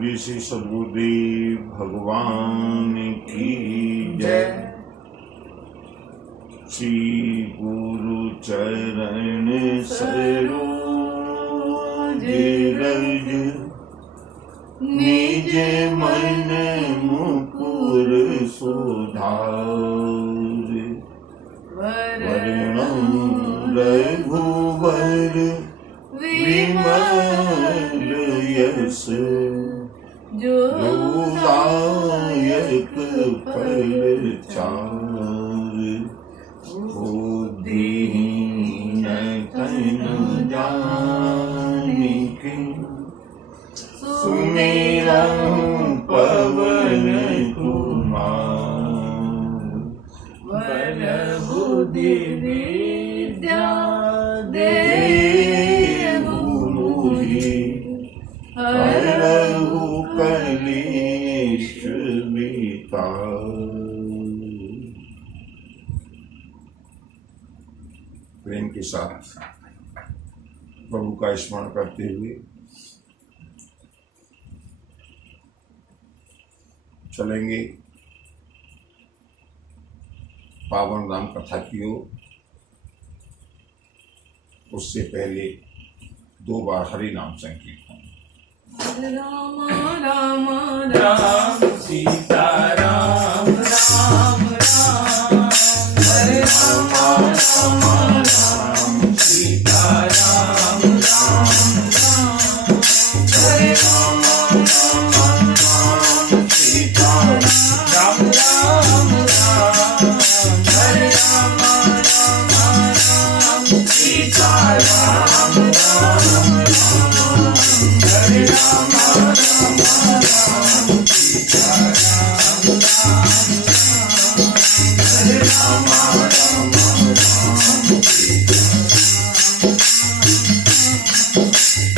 पूज्य श्री सद्गुरुदेव भगवान की जय। श्री गुरु चरण सरोज रज निज मन मुकुर सुधार। वर्णम रघुवर विमल यश जोदायक फल चार। बुद्धिहीन तनु जानिके सुमिरनु पवन कुमार। वर बुद्धि विद्या देहु मोहि हरहु कलेश विकार। प्रेम के साथ प्रभु का स्मरण करते हुए चलेंगे पावन राम कथा की ओर। उससे पहले 2 बार हरि नाम संकीर्तन। राम राम राम सीता राम राम राम। हरे राम राम राम सीता राम राम राम। हरे राम राम राम सीता राम राम राम। हरे राम राम राम सीता राम राम राम। हरे राम राम राम सीता राम राम राम। हरे राम राम राम सीता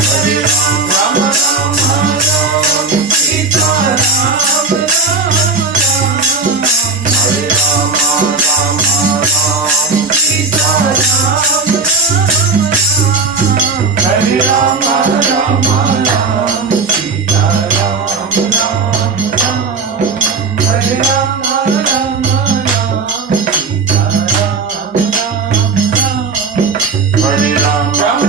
हरे राम राम राम सीता राम राम राम। हरे राम राम राम सीता राम राम राम। हरे राम राम राम सीता राम राम राम। हरे राम राम राम सीता राम राम राम। हरे राम राम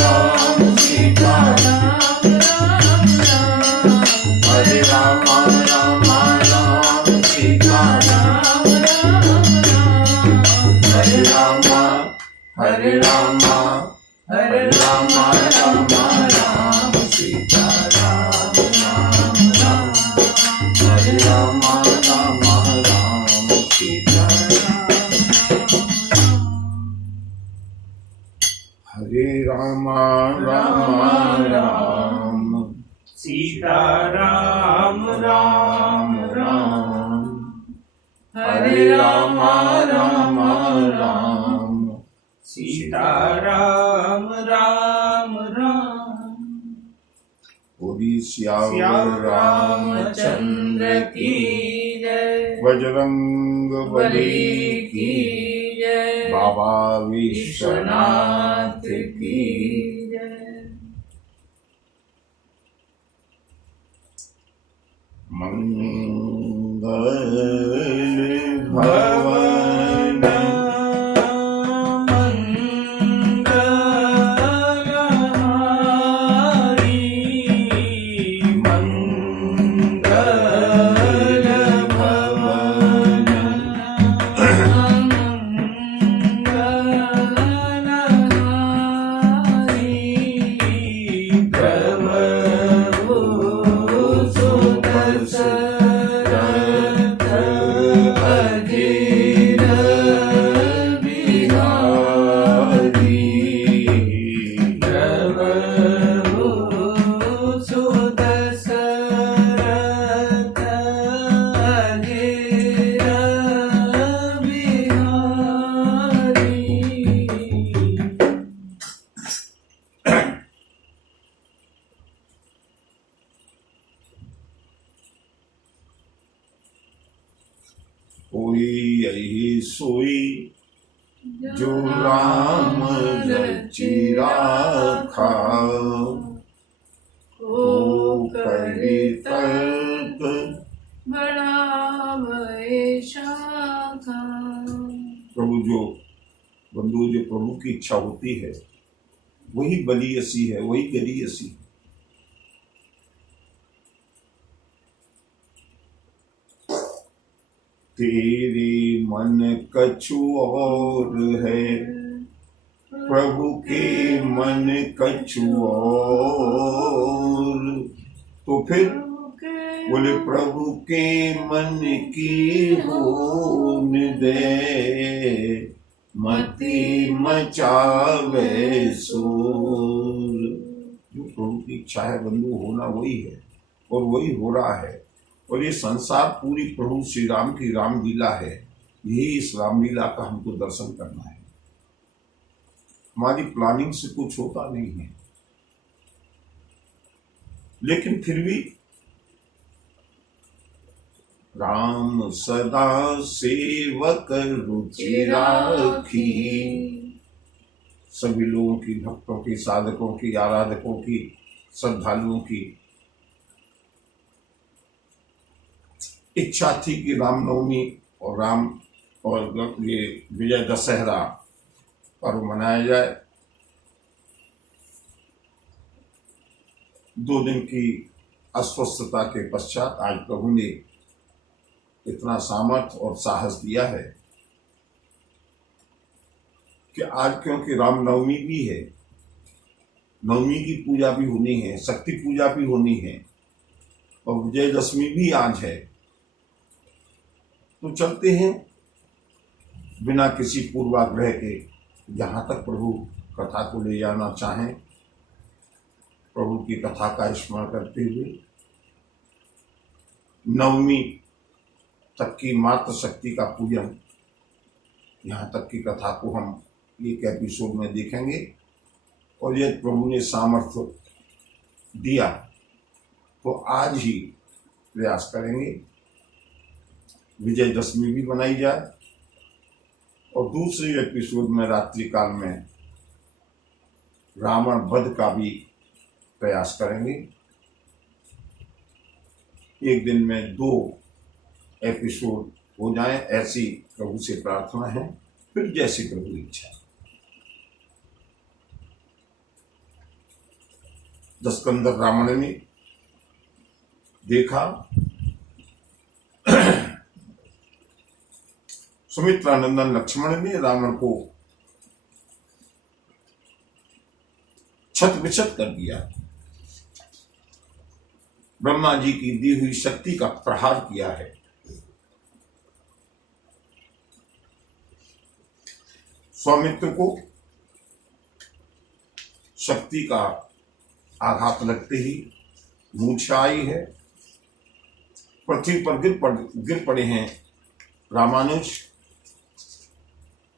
राम सीता राम राम राम। हरे राम राम राम सीता राम राम राम। हरे राम हरे राम हरे राम राम राम सीता राम राम राम। हरे राम राम राम सीता राम। हरे राम राम राम सीता राम राम राम। हरे राम राम राम सीता राम राम राम। बोली सियावर रामचंद्र की जय। बजरंग बली की जय। बाबा विश्वनाथ विश्वनाथ की जय। मंगल भवन कोई यही सोई जो राम रचि राखा, को करे तर्क, बढ़ावे शाखा। प्रभु जो बंधु, जो प्रभु की इच्छा होती है वही बलियसी है, वही गरियसी है। तेरे मन कछु और है, प्रभु के मन कछु और। तो फिर बोले प्रभु के मन की होन दे, मति मचावे शोर। जो प्रभु की इच्छा है बंधु, होना वही है और वही हो रहा है। और ये संसार पूरी प्रभु श्री राम की रामलीला है। यही इस रामलीला का हमको दर्शन करना है। हमारी प्लानिंग से कुछ होता नहीं है, लेकिन फिर भी राम सदा सेवक रुचि राखी। सभी लोगों की, भक्तों की, साधकों की, आराधकों की, श्रद्धालुओं की इच्छा थी कि रामनवमी और ये विजय दशहरा पर्व मनाया जाए। 2 दिन की अस्वस्थता के पश्चात आज प्रभु ने इतना सामर्थ्य और साहस दिया है कि आज, क्योंकि रामनवमी भी है, नवमी की पूजा भी होनी है, शक्ति पूजा भी होनी है और विजयदशमी भी आज है, तो चलते हैं बिना किसी पूर्वाग्रह के जहाँ तक प्रभु कथा को ले जाना चाहें। प्रभु की कथा का स्मरण करते हुए नवमी तक की मात्र शक्ति का पूजन, यहाँ तक की कथा को हम एक एपिसोड में देखेंगे। और यदि प्रभु ने सामर्थ्य दिया तो आज ही प्रयास करेंगे विजयदशमी भी मनाई जाए और दूसरे एपिसोड में रात्रि काल में रावण वध का भी प्रयास करेंगे। एक दिन में 2 एपिसोड हो जाए, ऐसी प्रभु से प्रार्थना है। फिर जैसी प्रभु इच्छा। दशकंदर रावण ने देखा सुमित्रा नंदन लक्ष्मण ने रावण को छत विछत कर दिया, ब्रह्मा जी की दी हुई शक्ति का प्रहार किया है। स्वामित्र को शक्ति का आघात लगते ही मूर्छा आई है। पृथ्वी पर गिर पड़े हैं रामानुज।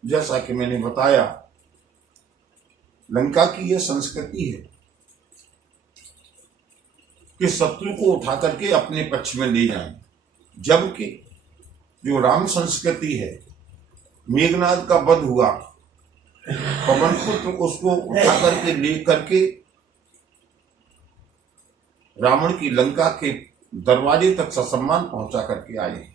जैसा कि मैंने बताया, लंका की यह संस्कृति है कि शत्रु को उठा करके अपने पक्ष में ले जाएं, जबकि जो राम संस्कृति है, मेघनाद का वध हुआ, पवन पुत्र उसको उठा करके ले करके रावण की लंका के दरवाजे तक ससम्मान पहुंचा करके आए।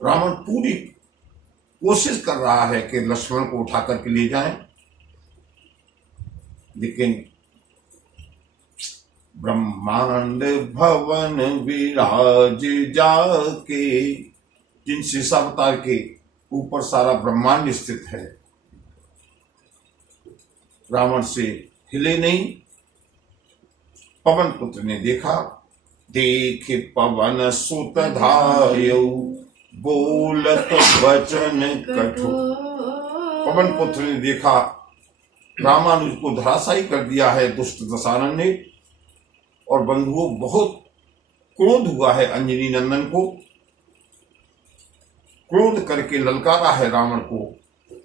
रावण पूरी कोशिश कर रहा है कि लक्ष्मण को उठा करके ले जाएं, लेकिन ब्रह्मांड भवन विराज जाके, जिन शेषावतार के ऊपर सारा ब्रह्मांड स्थित है, रावण से हिले नहीं। पवन पुत्र ने देखा, देख पवन सुत धायौ, बोलत वचन कठोर। पवन पुत्र ने देखा रामानुज को धराशायी कर दिया है दुष्ट दशानन ने, और बंधुओं बहुत क्रोध हुआ है अंजनी नंदन को। क्रोध करके ललकारा है रावण को,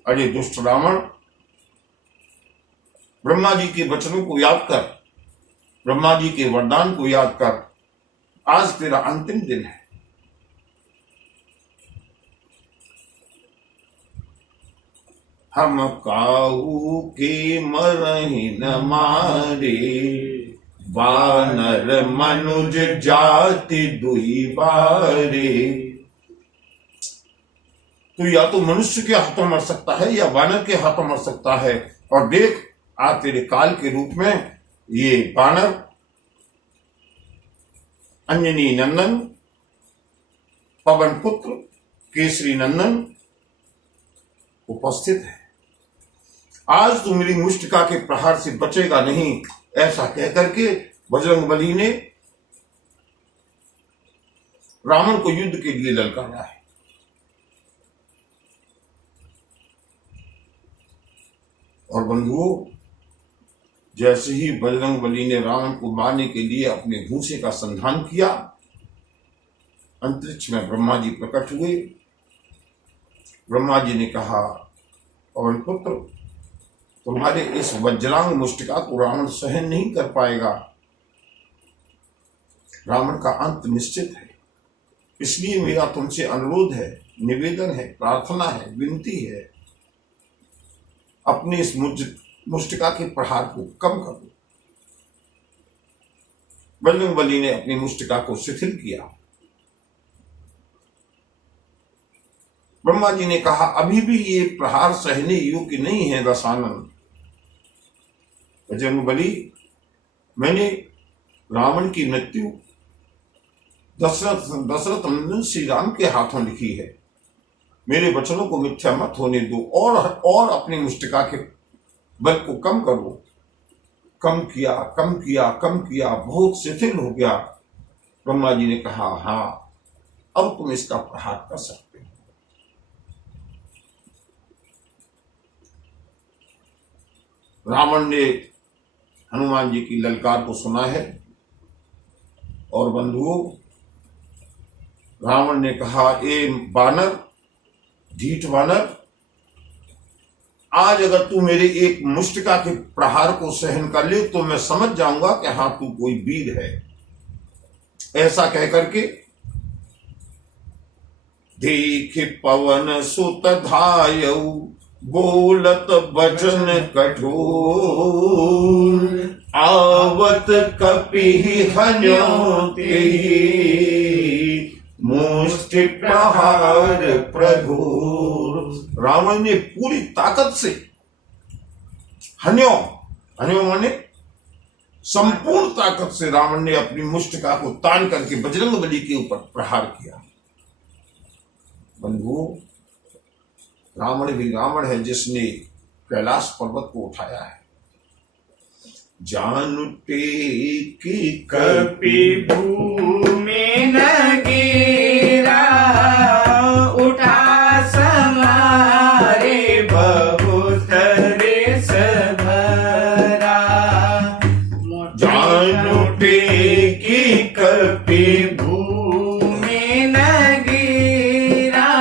अरे दुष्ट रावण, ब्रह्मा जी के वचनों को याद कर, ब्रह्मा जी के वरदान को याद कर, आज तेरा अंतिम दिन है। हम काऊ के मरहि न मारे, वानर मनुज जाति दुई बारे। तो या तो मनुष्य के हाथों मर सकता है या वानर के हाथों मर सकता है। और देख आज तेरे काल के रूप में ये वानर अंजनी नंदन, पवन पुत्र, केसरी नंदन उपस्थित है। आज तू मेरी मुष्टिका के प्रहार से बचेगा नहीं, ऐसा कहकर के बजरंगबली ने रावण को युद्ध के लिए ललकारा है। और बंधुओं, जैसे ही बजरंगबली ने रावण को मारने के लिए अपने भूसे का संधान किया, अंतरिक्ष में ब्रह्मा जी प्रकट हुए। ब्रह्मा जी ने कहा, पवन पुत्र, तुम्हारे इस वज्रांग मुष्टिका को रावण सहन नहीं कर पाएगा। रावण का अंत निश्चित है। इसलिए मेरा तुमसे अनुरोध है, निवेदन है, प्रार्थना है, विनती है, अपने इस मुष्टिका के प्रहार को कम करो। बजरंगबली ने अपनी मुष्टिका को शिथिल किया। ब्रह्मा जी ने कहा, अभी भी ये प्रहार सहने योग्य नहीं है दशानन। बजरंगबली, मैंने रावण की मृत्यु दशरथ नंदन श्री राम के हाथों लिखी है। मेरे वचनों को मिथ्या मत होने दो और अपनी मुष्टिका के बल को कम करो। कम किया, कम किया, कम किया, बहुत शिथिल हो गया। ब्रह्मा जी ने कहा, हाँ, अब तुम इसका प्रहार कर सकते हो। रावण ने हनुमान जी की ललकार को सुना है। और बंधुओं, रावण ने कहा, ए बानर, ढीठ वानर, आज अगर तू मेरे एक मुष्टिका के प्रहार को सहन कर ले तो मैं समझ जाऊंगा कि हाँ, तू कोई वीर है। ऐसा कहकर के देख पवन सुत धायऊ, बोलत वचन कठोर, आवत कपि हन्यो तेहि, मुष्टि प्रहार प्रभुर। रावण ने पूरी ताकत से हन्यो माने संपूर्ण ताकत से रावण ने अपनी मुष्टिका को तान करके बजरंगबली के ऊपर प्रहार किया। बंधुओं, रावण भी रावण है जिसने कैलाश पर्वत को उठाया है। जान टेकी कपि भूमि न गिरा, उठा समारे बहुत रेस भरा। जान टेकी कपि भूमि न गिरा,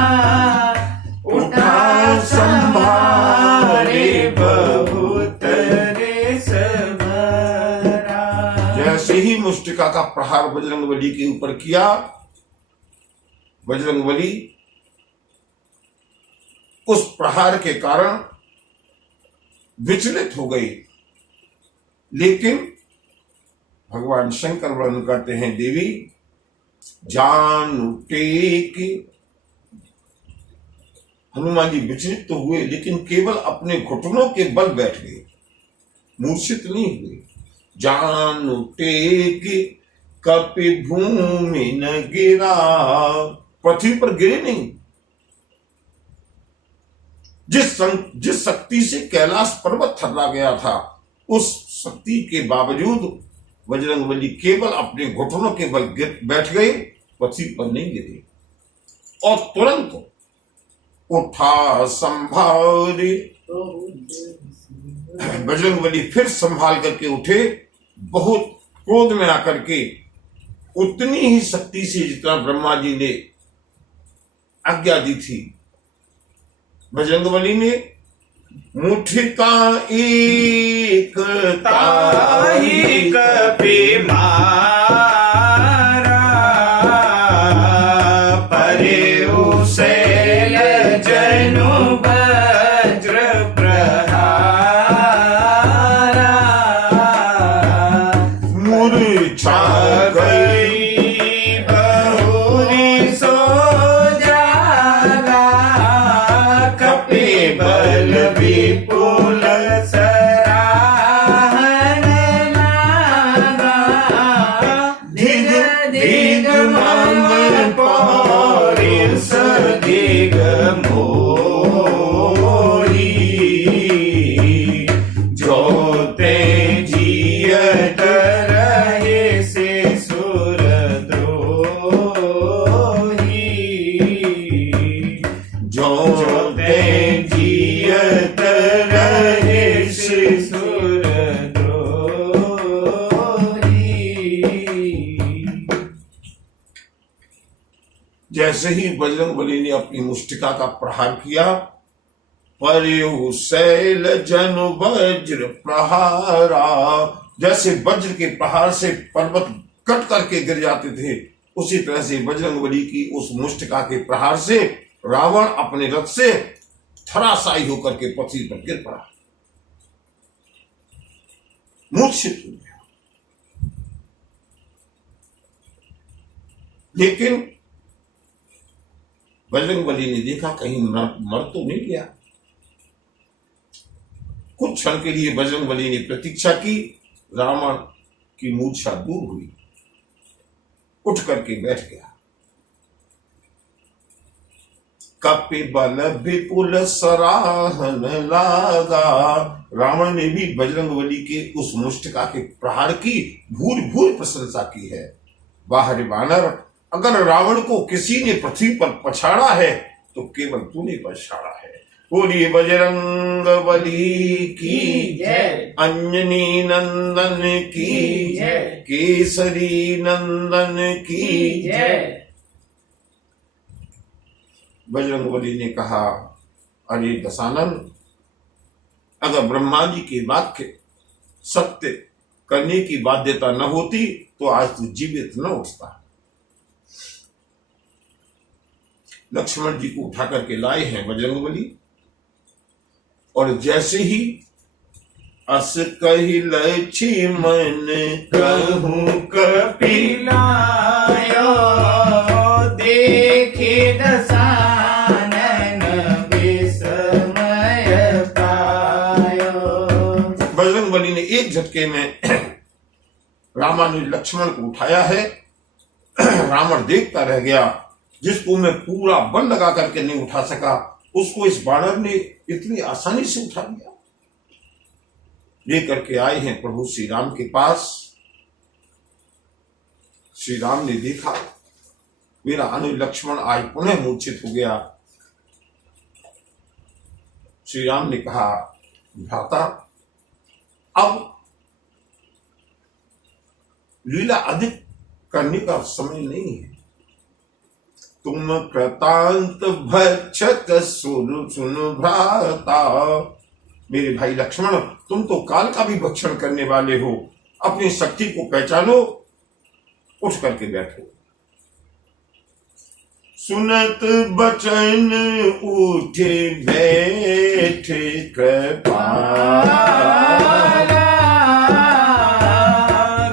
उठा संभारे बहुत रेस भरा। जैसे ही मुष्टिका का प्रहार बजरंगबली के ऊपर किया, बजरंगबली उस प्रहार के कारण विचलित हो गई। लेकिन भगवान शंकर वर्णन करते हैं, देवी जान टेकी। हनुमान जी विचलित तो हुए, लेकिन केवल अपने घुटनों के बल बैठ गए, मूर्छित नहीं हुए। जान टेकी कपि भूमि न गिरा, पृथ्वी पर गिरे नहीं। जिस शक्ति से कैलाश पर्वत थर्रा गया था, उस शक्ति के बावजूद बजरंगबली केवल अपने घुटनों के बल बैठ गए, पृथ्वी पर नहीं गिरे। और तुरंत उठा संभारे, बजरंगबली फिर संभाल करके उठे, बहुत क्रोध में आकर के उतनी ही शक्ति से जितना ब्रह्मा जी ने आज्ञा दी थी, बजरंगबली ने मुठिका एक ताहि कपि मारा, परेउ शैल जनु वज्र जैसे ही बजरंगबली ने अपनी मुष्टिका का प्रहार किया, पर्यु शैल जनु वज्र प्रहारा, जैसे वज्र के प्रहार से पर्वत कट करके गिर जाते थे, उसी तरह से बजरंगबली की उस मुष्टिका के प्रहार से रावण अपने रथ से धराशायी होकर के पृथ्वी पर गिर पड़ा, मूर्छित हो गया। लेकिन बजरंगबली ने देखा कहीं मर तो नहीं गया। कुछ क्षण के लिए बजरंगबली ने प्रतीक्षा की, रावण की मूर्छा दूर हुई, उठ करके बैठ गया। कपिबल विपुल सराहन लागा, रावण ने भी बजरंगबली के उस मुष्टिका के प्रहार की भूल भूल प्रशंसा की है। बाहर बानर, अगर रावण को किसी ने पृथ्वी पर पछाड़ा है तो केवल तूने पछाड़ा है। बोलिए बजरंगबली की जय, अंजनी नंदन की जय, केसरी नंदन की जय। बजरंगबली ने कहा, अरे दशानन, अगर ब्रह्मा जी की वाक्य सत्य करने की बाध्यता न होती तो आज तू जीवित न उठता। लक्ष्मण जी को उठा करके लाए हैं बजरंगबली, और जैसे ही अस कही लक्ष्मण कहूं कपिलायो, देखे दशानन विस्मय पायो। बजरंगबली ने एक झटके में रामानुज लक्ष्मण को उठाया है। रावण देखता रह गया, जिसको मैं पूरा बल लगा करके नहीं उठा सका, उसको इस बानर ने इतनी आसानी से उठा लिया। लेकर के आए हैं प्रभु श्री राम के पास। श्री राम ने देखा मेरा अनुज लक्ष्मण आज पुनः मूर्छित हो गया। श्री राम ने कहा, भ्राता, अब लीला अधिक करने का समय नहीं है। तुम कृतांत भक्षक सुन भ्राता, मेरे भाई लक्ष्मण, तुम तो काल का भी भक्षण करने वाले हो, अपनी शक्ति को पहचानो, उठ करके बैठो। सुनत बचन उठे बैठे कृपाला,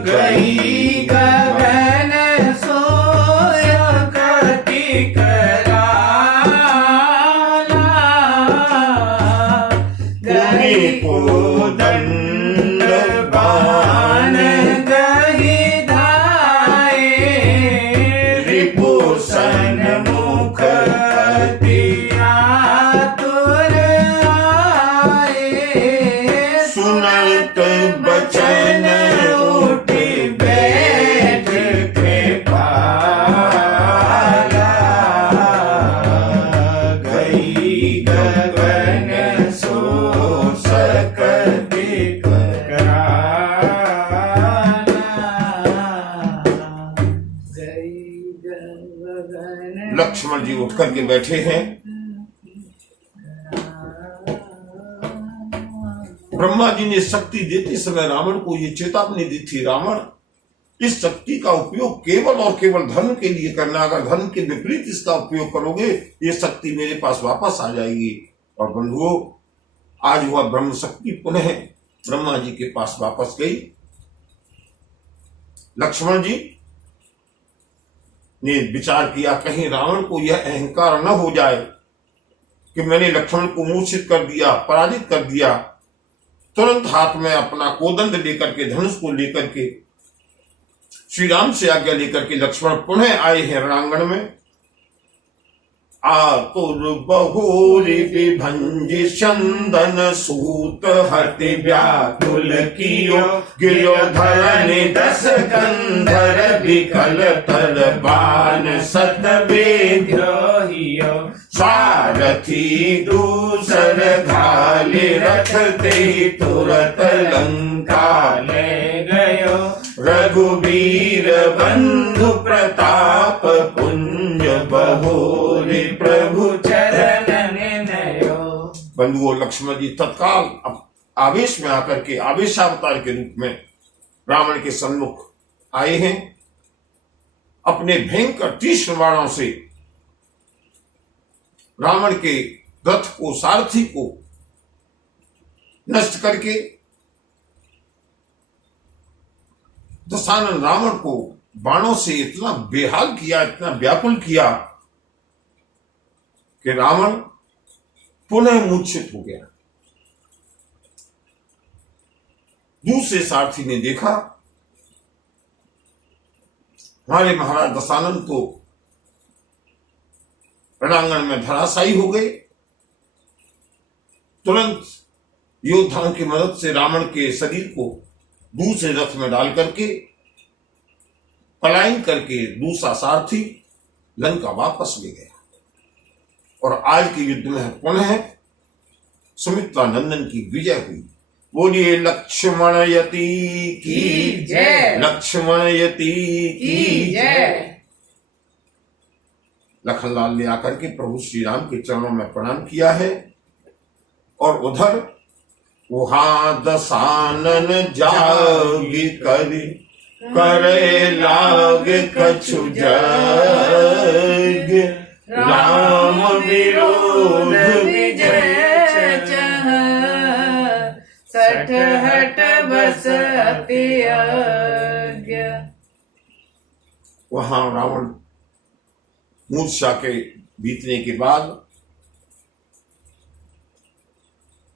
गई गगन सोय कटि कराला, गई कोदंड बाण गही धाये, रिपुसन मुख अति आतुर आए, सुनत बचन उठी बैठ कृपाला, गई गगन सो सकति कराला, गई गगन। लक्ष्मण जी उठ करके बैठे हैं। ब्रह्मा जी ने शक्ति देते समय रावण को ये चेतावनी दी थी, रावण, इस शक्ति का उपयोग केवल और केवल धर्म के लिए करना। अगर धर्म के विपरीत इसका उपयोग करोगे, ये शक्ति मेरे पास वापस आ जाएगी। और बंधुओं, आज वह ब्रह्म शक्ति पुनः ब्रह्मा जी के पास वापस गई। लक्ष्मण जी ने विचार किया, कहीं रावण को यह अहंकार न हो जाए कि मैंने लक्ष्मण को मूर्छित कर दिया, पराजित कर दिया। तुरंत हाथ में अपना कोदंड लेकर के, धनुष को लेकर के, श्री राम से आज्ञा लेकर के लक्ष्मण पुनः आए हैं रणांगण में। आतुर बहुरी विभंज चंदन सूत हति व्याकुल कियो, गियो धरनि दस कंधर विकल तर बाण सत विद्रोहियो, सारथी दूसर घाले रथ ते तुरत लंका ले गयो, रघुवीर बंधु प्रताप पुंज बहु बंधुओं, लक्ष्मण जी तत्काल आवेश में आकर के आवेशावतार के रूप में रावण के सम्मुख आए हैं। अपने भयंकर तीक्ष्ण बाणों से रावण के रथ को, सारथी को नष्ट करके दशानन रावण को बाणों से इतना बेहाल किया, इतना व्याकुल किया कि रावण पुनः मूर्छित हो गया। दूसरे सारथी ने देखा हमारे महाराज दशानन तो रणांगण में धराशायी हो गए। तुरंत योद्धाओं की मदद से रावण के शरीर को दूसरे रथ में डाल करके पलायन करके दूसरा सारथी लंका वापस ले गया। और आज के युद्ध में पुनः सुमित्रा नंदन की विजय हुई। बोलिए लक्ष्मण यति की जय, लक्ष्मण यति की जय। लखनलाल ने आकर के प्रभु श्री राम के चरणों में प्रणाम किया है। और उधर वहां दशानन जागी करे लाग कछु जग, राम विरोध विजय चह, सठ हट बस अति अज्ञ। वहां रावण मूर्छा के बीतने के बाद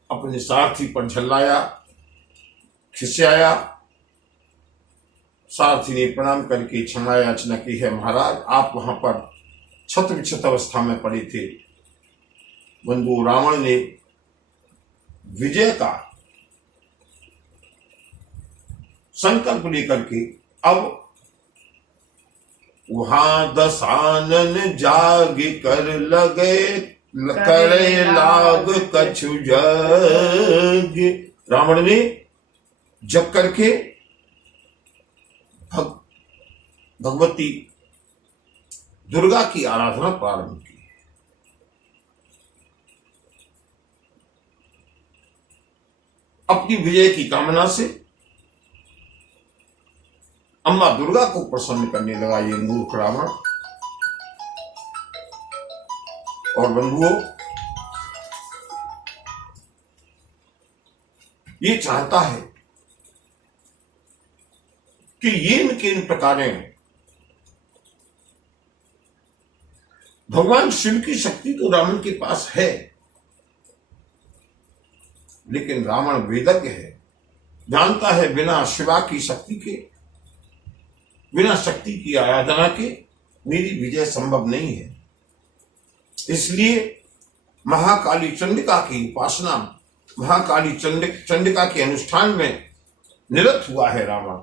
अपने सारथी पर झल्लाया, खिसियाया। सारथी ने प्रणाम करके क्षमा याचना की है, महाराज आप वहां पर छत विक्षत अवस्था में पड़े थे। बंधु, रावण ने विजय का संकल्प लेकर के अब वहां दशानन जाग कर लगे करे लाग कछु जग। रावण ने जग करके भगवती दुर्गा की आराधना प्रारंभ की। अपनी विजय की कामना से अम्मा दुर्गा को प्रसन्न करने लगा ये मूर्ख रावण। और बंधुओं, ये चाहता है कि ये किन प्रकारें भगवान शिव की शक्ति तो रावण के पास है, लेकिन रावण वेदज्ञ है, जानता है बिना शिवा की शक्ति के, बिना शक्ति की आराधना के मेरी विजय संभव नहीं है। इसलिए महाकाली चंडिका की उपासना, महाकाली चंडिका के अनुष्ठान में निरत हुआ है रावण।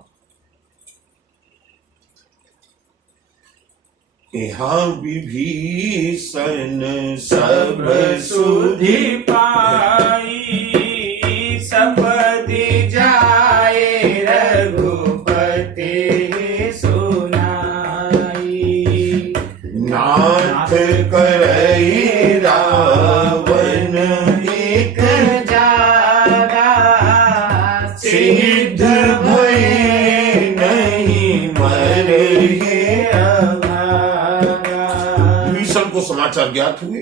यहाँ विभीषण सब सुधि पाई, सपदि जाए रघुपति सुनाई। नाथ करई रावण एक जागा, सिद्ध भय नहीं मरहि अभागा। विभीषण को समाचार ज्ञात हुए।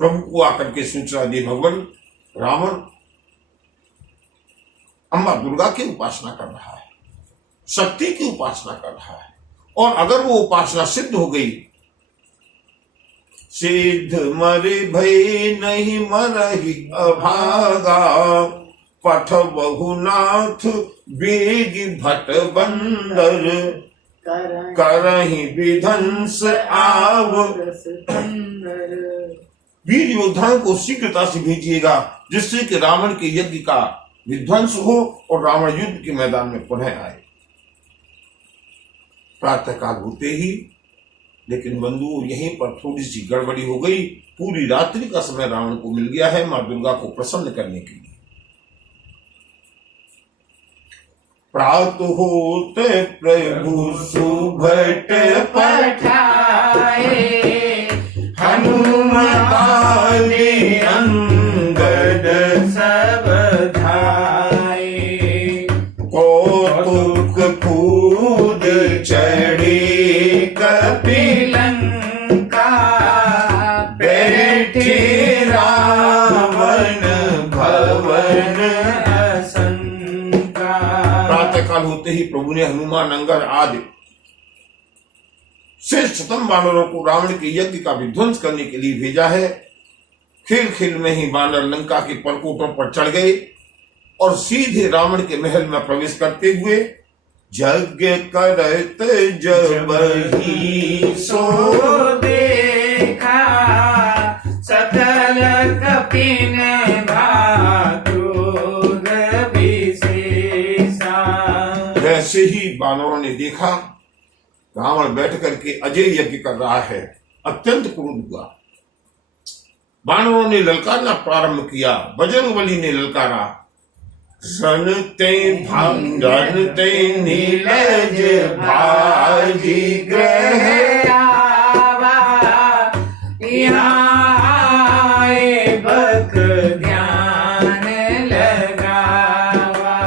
प्रभु को आकर के सूचना दी, भगवान रावण अम्मा दुर्गा की उपासना कर रहा है, शक्ति की उपासना कर रहा है। और अगर वो उपासना सिद्ध हो गई, सिद्ध मरे भय नहीं मरहि अभागा, पठ बहुनाथ वेग भट बंदर, करहि विध्वंस आव। वीर योद्धाओं को शीघ्रता से भेजिएगा, जिससे कि रावण के यज्ञ का विध्वंस हो और रावण युद्ध के मैदान में पुनः आए। प्रातः काल होते ही, लेकिन बंधु यहीं पर थोड़ी सी गड़बड़ी हो गई। पूरी रात्रि का समय रावण को मिल गया है मां दुर्गा को प्रसन्न करने के लिए। प्रातः होते प्रभु सुभट पठाए, आदि अंगद सब धाये कौतुक कूद चढ़े कपिलंका बैठे रावण भवन असंका। प्रातः काल होते ही प्रभु ने हनुमान अंगद आदि श्रेष्ठतम वानरों को रावण के यज्ञ का विध्वंस करने के लिए भेजा है। खेल खेल में ही वानर लंका के परकोटों पर चढ़ गए और सीधे रावण के महल में प्रवेश करते हुए यज्ञ करत जब ही सो देखा सकल कपिन भातुर विशेषा। वैसे ही वानरों ने देखा रावण बैठ करके अजय यज्ञ कर रहा है। अत्यंत क्रोध हुआ। वानरों ने ललकारना प्रारंभ किया। बजरंगबली ने ललकारा, रनते रनते नीलज भाजी ग्रह आवा यहाँ आए बक ध्यान लगावा।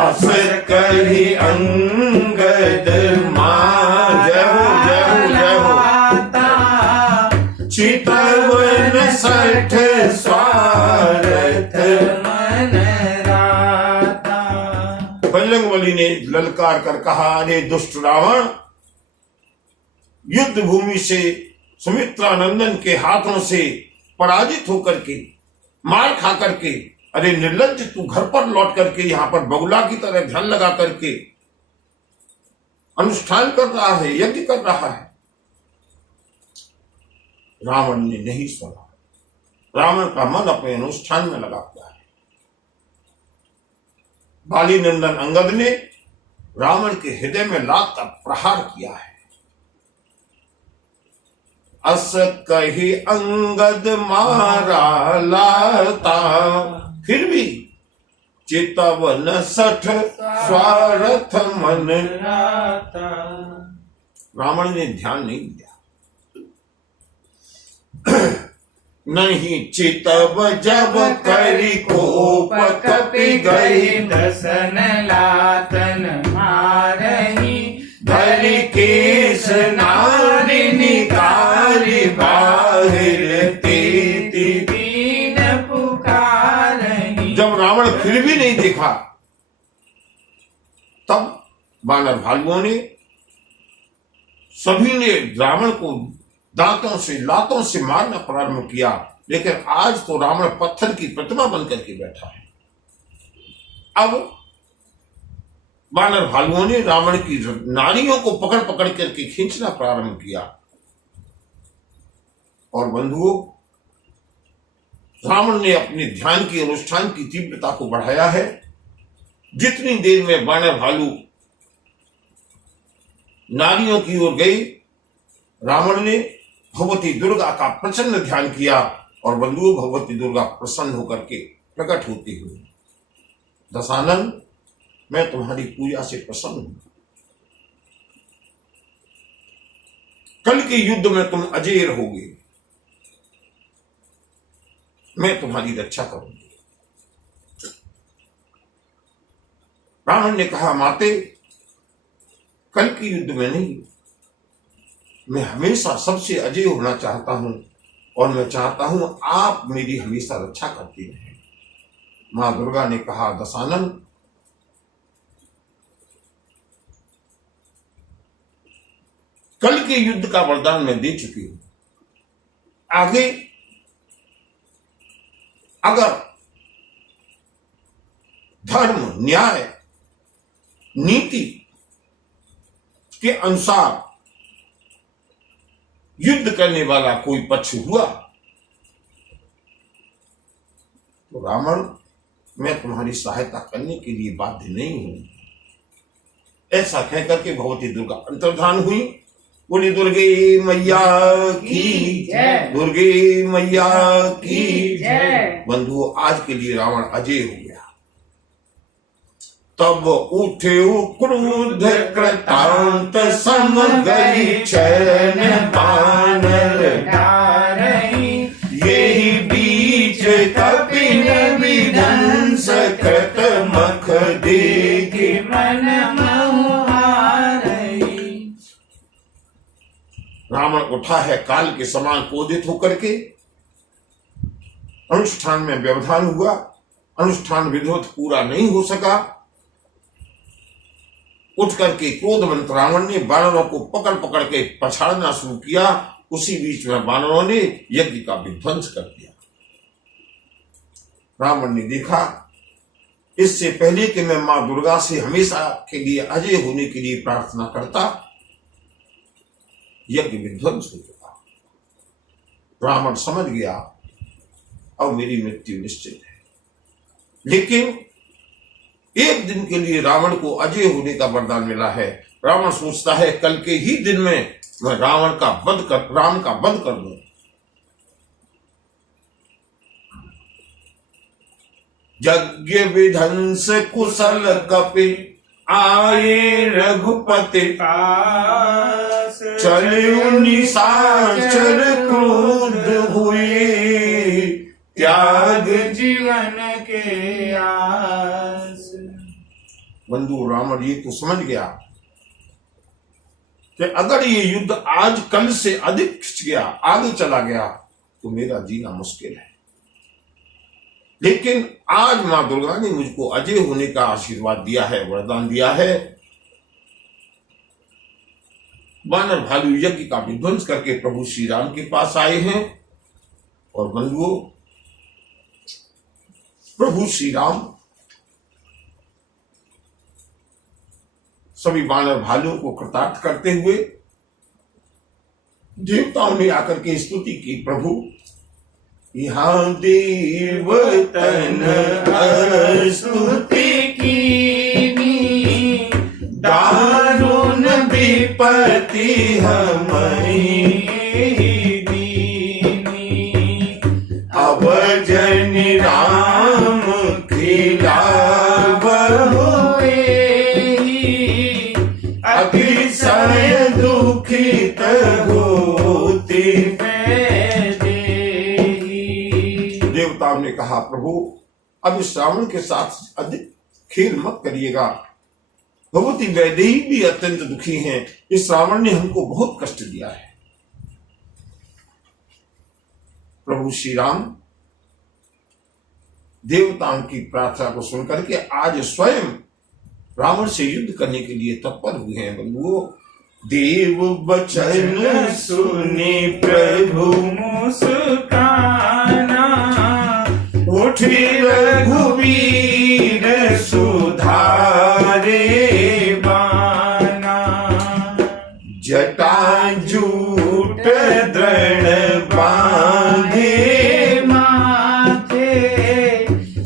असर कही अंगद मां जय हो जय हो जय हो। चितवन सठ स्वारथ मन राता। बजरंगबली ने ललकार कर कहा, अरे दुष्ट रावण, युद्ध भूमि से सुमित्रा नंदन के हाथों से पराजित होकर के, मार खा करके, अरे निर्लज्ज, तू घर पर लौट करके यहाँ पर बगुला की तरह ध्यान लगा करके अनुष्ठान कर रहा है, यज्ञ कर रहा है। रावण ने नहीं सुना। रावण का मन अपने अनुष्ठान में लगा हुआ है। बाली नंदन अंगद ने रावण के हृदय में लात का प्रहार किया है। अस कही अंगद मारा लाता, फिर भी चितवन सठ स्वार्थ मन राता। रावण ने ध्यान नहीं दिया। नहीं चितव जब करी कोप कपि गई, दसन लातन मारही धरि केश नारी निकाली बाहिर तेती। दीन पुकारही। जब रावण फिर भी नहीं देखा, तब वानर भालुओं ने सभी ने रावण को दांतों से लातों से मारना प्रारंभ किया। लेकिन आज तो रावण पत्थर की प्रतिमा बन करके बैठा है। अब वानर भालुओं ने रावण की नारियों को पकड़ पकड़ करके खींचना प्रारंभ किया। और बंधुओं, रावण ने अपने ध्यान की अनुष्ठान की तीव्रता को बढ़ाया है। जितनी देर में वानर भालू नारियों की ओर गई, रावण ने भगवती दुर्गा का प्रचंड ध्यान किया। और बंधुओं, भगवती दुर्गा प्रसन्न होकर के प्रकट होती हुई, दशानन, मैं तुम्हारी पूजा से प्रसन्न हूं। कल के युद्ध में तुम अजेय रहोगे, मैं तुम्हारी रक्षा करूंगी। रावण ने कहा, माते, कल के युद्ध में नहीं, मैं हमेशा सबसे अजय होना चाहता हूं और मैं चाहता हूं आप मेरी हमेशा रक्षा करती रहें। मां दुर्गा ने कहा, दशानन, कल के युद्ध का वरदान मैं दे चुकी हूं। आगे अगर धर्म, न्याय, नीति के अनुसार युद्ध करने वाला कोई पक्ष हुआ तो रावण, मैं तुम्हारी सहायता करने के लिए बाध्य नहीं हूं। ऐसा कहकर के भगवती दुर्गा अंतर्धान हुई। बोली दुर्गे मैया की जय। दुर्गे मैया की जय। बंधुओं, आज के लिए रावण अजय हो गया। तब उठे क्रोध कृतांत सम गई चैन बानर डारही बीच कपिन विध्वंस कृत मख देखि मन मोहारई। रावण उठा है काल के समान क्रोधित होकर के। अनुष्ठान में व्यवधान हुआ, अनुष्ठान विधिवत पूरा नहीं हो सका। उठ करके क्रोधवंत रावण ने वानरों को पकड़ पकड़ के पछाड़ना शुरू किया। उसी बीच में वानरों ने यज्ञ का विध्वंस कर दिया। रावण ने देखा, इससे पहले कि मैं मां दुर्गा से हमेशा के लिए अजय होने के लिए प्रार्थना करता, यज्ञ विध्वंस हो चुका। रावण समझ गया अब मेरी मृत्यु निश्चित है। लेकिन एक दिन के लिए रावण को अजय होने का वरदान मिला है। रावण सोचता है कल के ही दिन में मैं राम का वध कर दूं। यज्ञ विध्वंस कुशल कपि आए रघुपति पास चले निशाचर क्रोध हुए त्याग जीवन के आस। बंधु रावण ये तो समझ गया कि अगर ये युद्ध आज कल से अधिक खिंच गया, आगे चला गया तो मेरा जीना मुश्किल है। लेकिन आज मां दुर्गा ने मुझको अजय होने का आशीर्वाद दिया है, वरदान दिया है। वानर भालू यज्ञ का विध्वंस करके प्रभु श्री राम के पास आए हैं। और बंधुओं, प्रभु श्री राम सभी वानर भालुओं को कृतार्थ करते हुए देवताओं ने आकर के स्तुति की, प्रभु यहाँ देवतन स्तुति कीनी, दारुण विपत्ति हमें दीनी। अब जन राम खिलाव अतिशय दुखित होते। देवताओं ने कहा, प्रभु अब इस रावण के साथ अधिक खेल मत करिएगा। भगवती वैदेही भी अत्यंत दुखी हैं। इस रावण ने हमको बहुत कष्ट दिया है। प्रभु श्री राम देवताओं की प्रार्थना को सुनकर के आज स्वयं रावण से युद्ध करने के लिए तत्पर हुए हैं। बंधुओं, देव वचन सुने प्रभु मुस्काना, उठे रघुवीर सुधारे बाना। जटा जूट दृढ़ बांधे माथे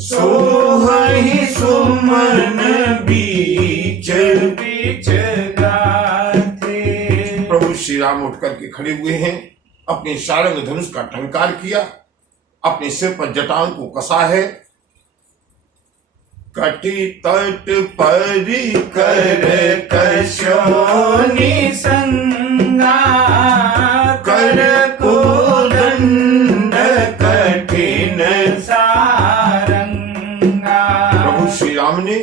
सोहहि सुमन बीच बीच गाथे। प्रभु श्री राम उठ करके खड़े हुए हैं। अपने सारंग धनुष का टंकार किया, अपने सिर पर जटाओं को कसा है। कटी तट पर कर कशोनि संगा, कर को दंड कठिन सारंगा। प्रभु श्री राम ने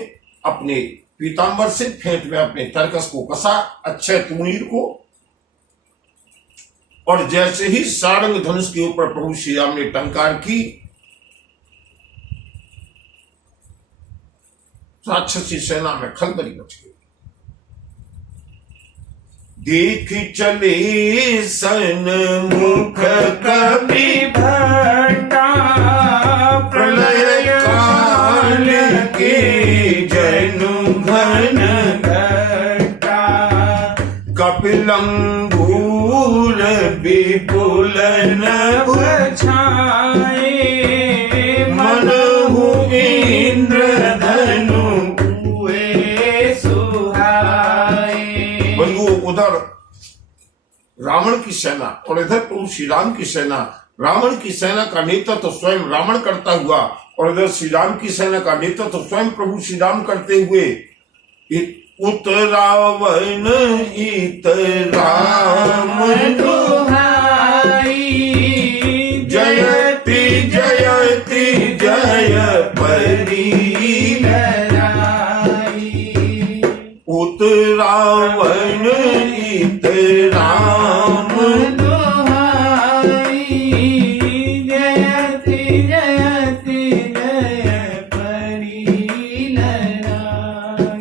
अपने पीतांबर से फेंट में अपने तरकस को कसा, अक्षय तूणीर को। और जैसे ही सारंग धनुष के ऊपर प्रभु श्री राम ने टंकार की, राक्षसी सेना में खलबली मच गई। देख चले सन्मुख कपि भट्टा, प्रलय काल के जनु घन घटा। कपिलंगूल विपुल नभ छाए मनहु इंद्र धनु हुए सुहाए। बंधुओं, उधर रावण की सेना और इधर प्रभु श्री राम की सेना। रावण की सेना का नेतृत्व तो स्वयं रावण करता हुआ और इधर श्री राम की सेना का नेतृत्व तो स्वयं प्रभु श्री राम करते हुए। उत रावण इत राम दुहाई, जयति जयति उत रावण इत राम दुहाई जयति जयति जय परिलराई।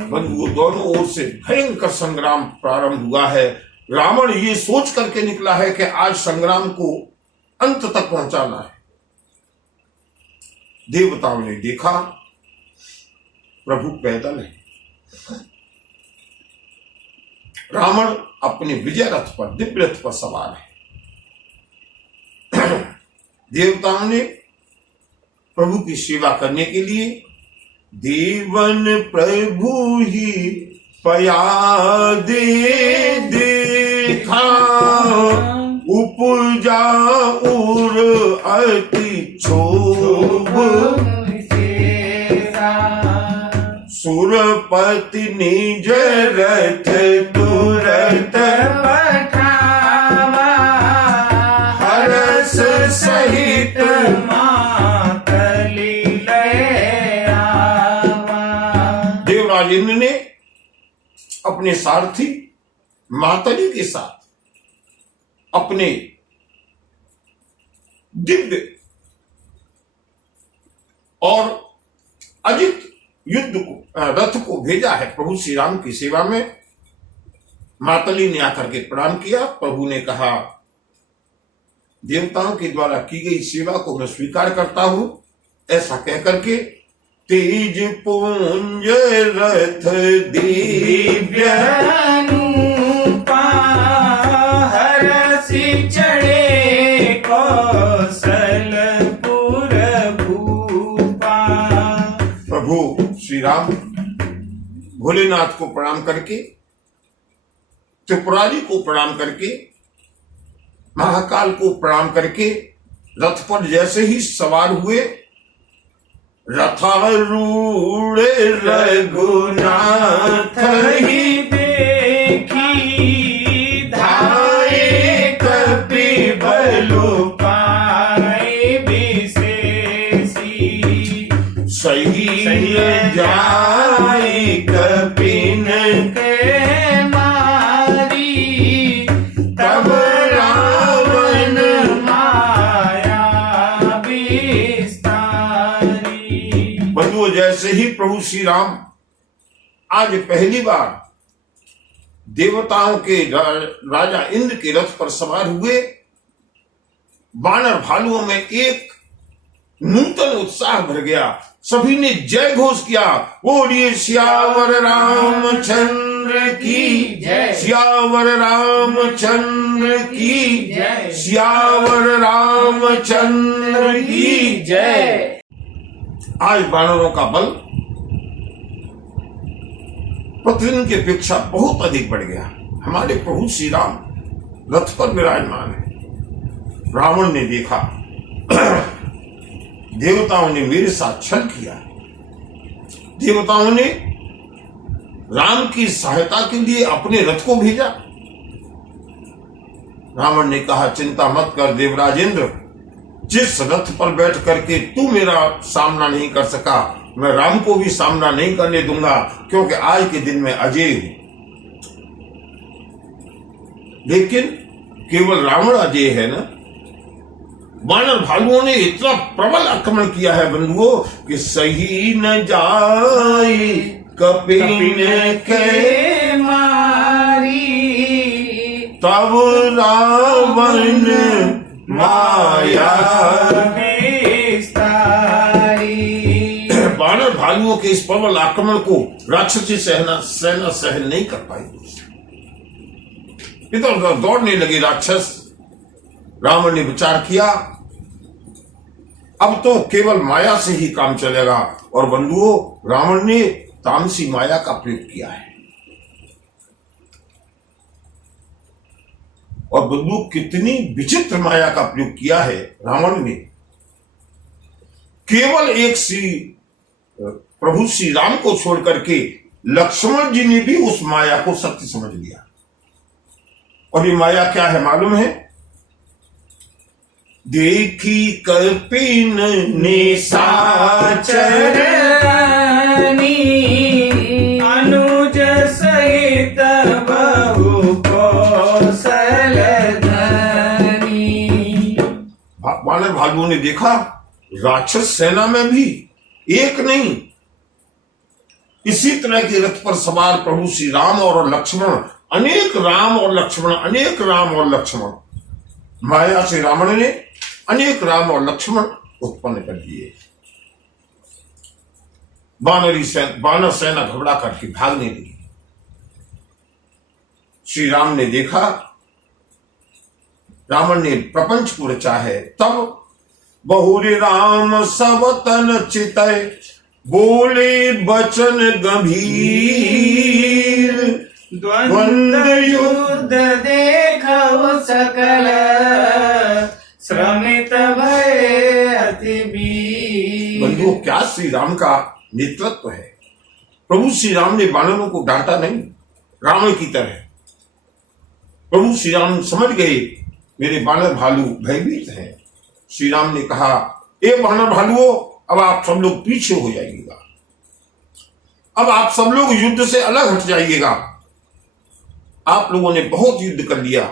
बंधुओं, दोनों ओर से भयंकर संग्राम प्रारंभ हुआ है। रावण ये सोच करके निकला है कि आज संग्राम को अंत तक पहुंचाना है। देवताओं ने देखा प्रभु पैदल है, रावण अपने विजय रथ पर, दिव्य रथ पर सवार है। देवताओं ने प्रभु की सेवा करने के लिए देवन प्रभु ही पया दे देखा, उपजा उर अति क्षोभ, सुरपति निज रथ तुरत पठावा, हरस सहित मातली ले आवा। देवराज इंद्र ने अपने सारथी मातली के साथ अपने दिव्य और अजित युद्ध को रथ को भेजा है प्रभु श्री राम की सेवा में। मातली ने आकर के प्रणाम किया। प्रभु ने कहा, देवताओं के द्वारा की गई सेवा को मैं स्वीकार करता हूं। ऐसा कहकर के तेज पुंज रथ दिव्य चढ़े कौशलपुर भूपा। प्रभु श्री राम भोलेनाथ को प्रणाम करके, त्रिपुरारी को प्रणाम करके, महाकाल को प्रणाम करके रथ पर जैसे ही सवार हुए, रथारूढ़ रघुनाथ ही देखी धाये कपि बलु पाए विशेषी। सही जाय कपिन के मारी तब रावण माया विस्तारी। बंधुओं, जैसे ही प्रभु श्री राम आज पहली बार देवताओं के राजा इंद्र के रथ पर सवार हुए, वानर भालुओं में एक नूतन उत्साह भर गया। सभी ने जय घोष किया, बोलिए सियावर रामचंद्र की जय, सियावर रामचंद्र की जय, सियावर रामचंद्र की जय। आज वानरों का बल प्रतिदिन की अपेक्षा बहुत अधिक बढ़ गया। हमारे प्रभु श्री राम रथ पर विराजमान है। रावण ने देखा देवताओं ने मेरे साथ छल किया। देवताओं ने राम की सहायता के लिए अपने रथ को भेजा। रावण ने कहा, चिंता मत कर देवराज इंद्र, जिस रथ पर बैठ करके तू मेरा सामना नहीं कर सका, मैं राम को भी सामना नहीं करने दूंगा, क्योंकि आज के दिन में अजेय हूं। लेकिन केवल रावण अजेय है ना, वानर भालुओं ने इतना प्रबल आक्रमण किया है बंधुओं कि सही न जाए कपिन के मारी तब रावण माया विस्तारी। वानर भालुओं के इस प्रबल आक्रमण को राक्षसी सेना सहन नहीं कर पाई। इधर उधर दौड़ने लगे राक्षस। रावण ने विचार किया, अब तो केवल माया से ही काम चलेगा, और बंधुओं रावण ने तामसी माया का प्रयोग किया है। और बंधु कितनी विचित्र माया का प्रयोग किया है रावण ने। केवल एक प्रभु श्री राम को छोड़ करके लक्ष्मण जी ने भी उस माया को सत्य समझ लिया। और ये माया क्या है मालूम है? देखी कपिन निशाचर वानर भालुओं ने देखा राक्षस सेना में भी एक नहीं, इसी तरह के रथ पर सवार प्रभु श्री राम और लक्ष्मण, अनेक राम और लक्ष्मण, अनेक राम और लक्ष्मण, माया से रावण ने अनेक राम और लक्ष्मण उत्पन्न कर दिए। वानर सेना घबरा करके भागने लगी। श्री राम ने देखा रावण ने प्रपंच को रचा है, तब बहुरे राम सब तन चितय, बोले बचन गंभीर, द्वंद्व युद्ध देखो सकल, श्रमित भय अति वीर। बंधुओं, क्या श्री राम का नेतृत्व है। प्रभु श्री राम ने वानरों को डांटा नहीं रावण की तरह। प्रभु श्री राम समझ गए मेरे वानर भालू भयभीत हैं। श्री राम ने कहा, ए वानर भालुओं, अब आप सब लोग पीछे हो जाइएगा, अब आप सब लोग युद्ध से अलग हट जाइएगा। आप लोगों ने बहुत युद्ध कर लिया,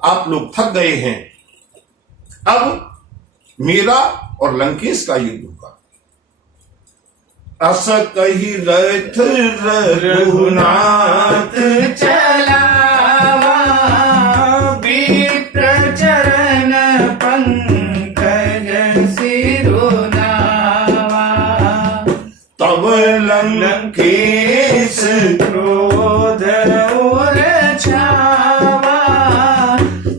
आप लोग थक गए हैं, अब मेरा और लंकेश का युद्ध होगा। अस कही रथ रघुनाथ चलावा, विप्र चरण पंकज सिरुनावा, तब लंकेश क्रोध और छावा,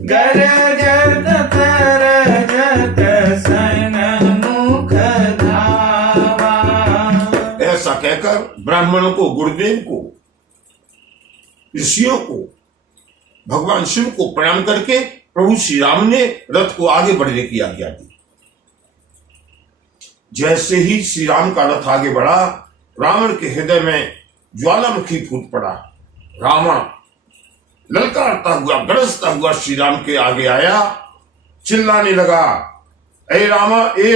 गरजत तरजत सन्मुख धावा। ऐसा कहकर ब्राह्मणों को, गुरुदेव को, ऋषियों को, भगवान शिव को प्रणाम करके प्रभु श्री राम ने रथ को आगे बढ़ने की आज्ञा दी। जैसे ही श्री राम का रथ आगे बढ़ा, रावण के हृदय में ज्वालामुखी फूट पड़ा। रावण ललकारता हुआ, गरजता हुआ श्री राम के आगे आया, चिल्लाने लगा, ए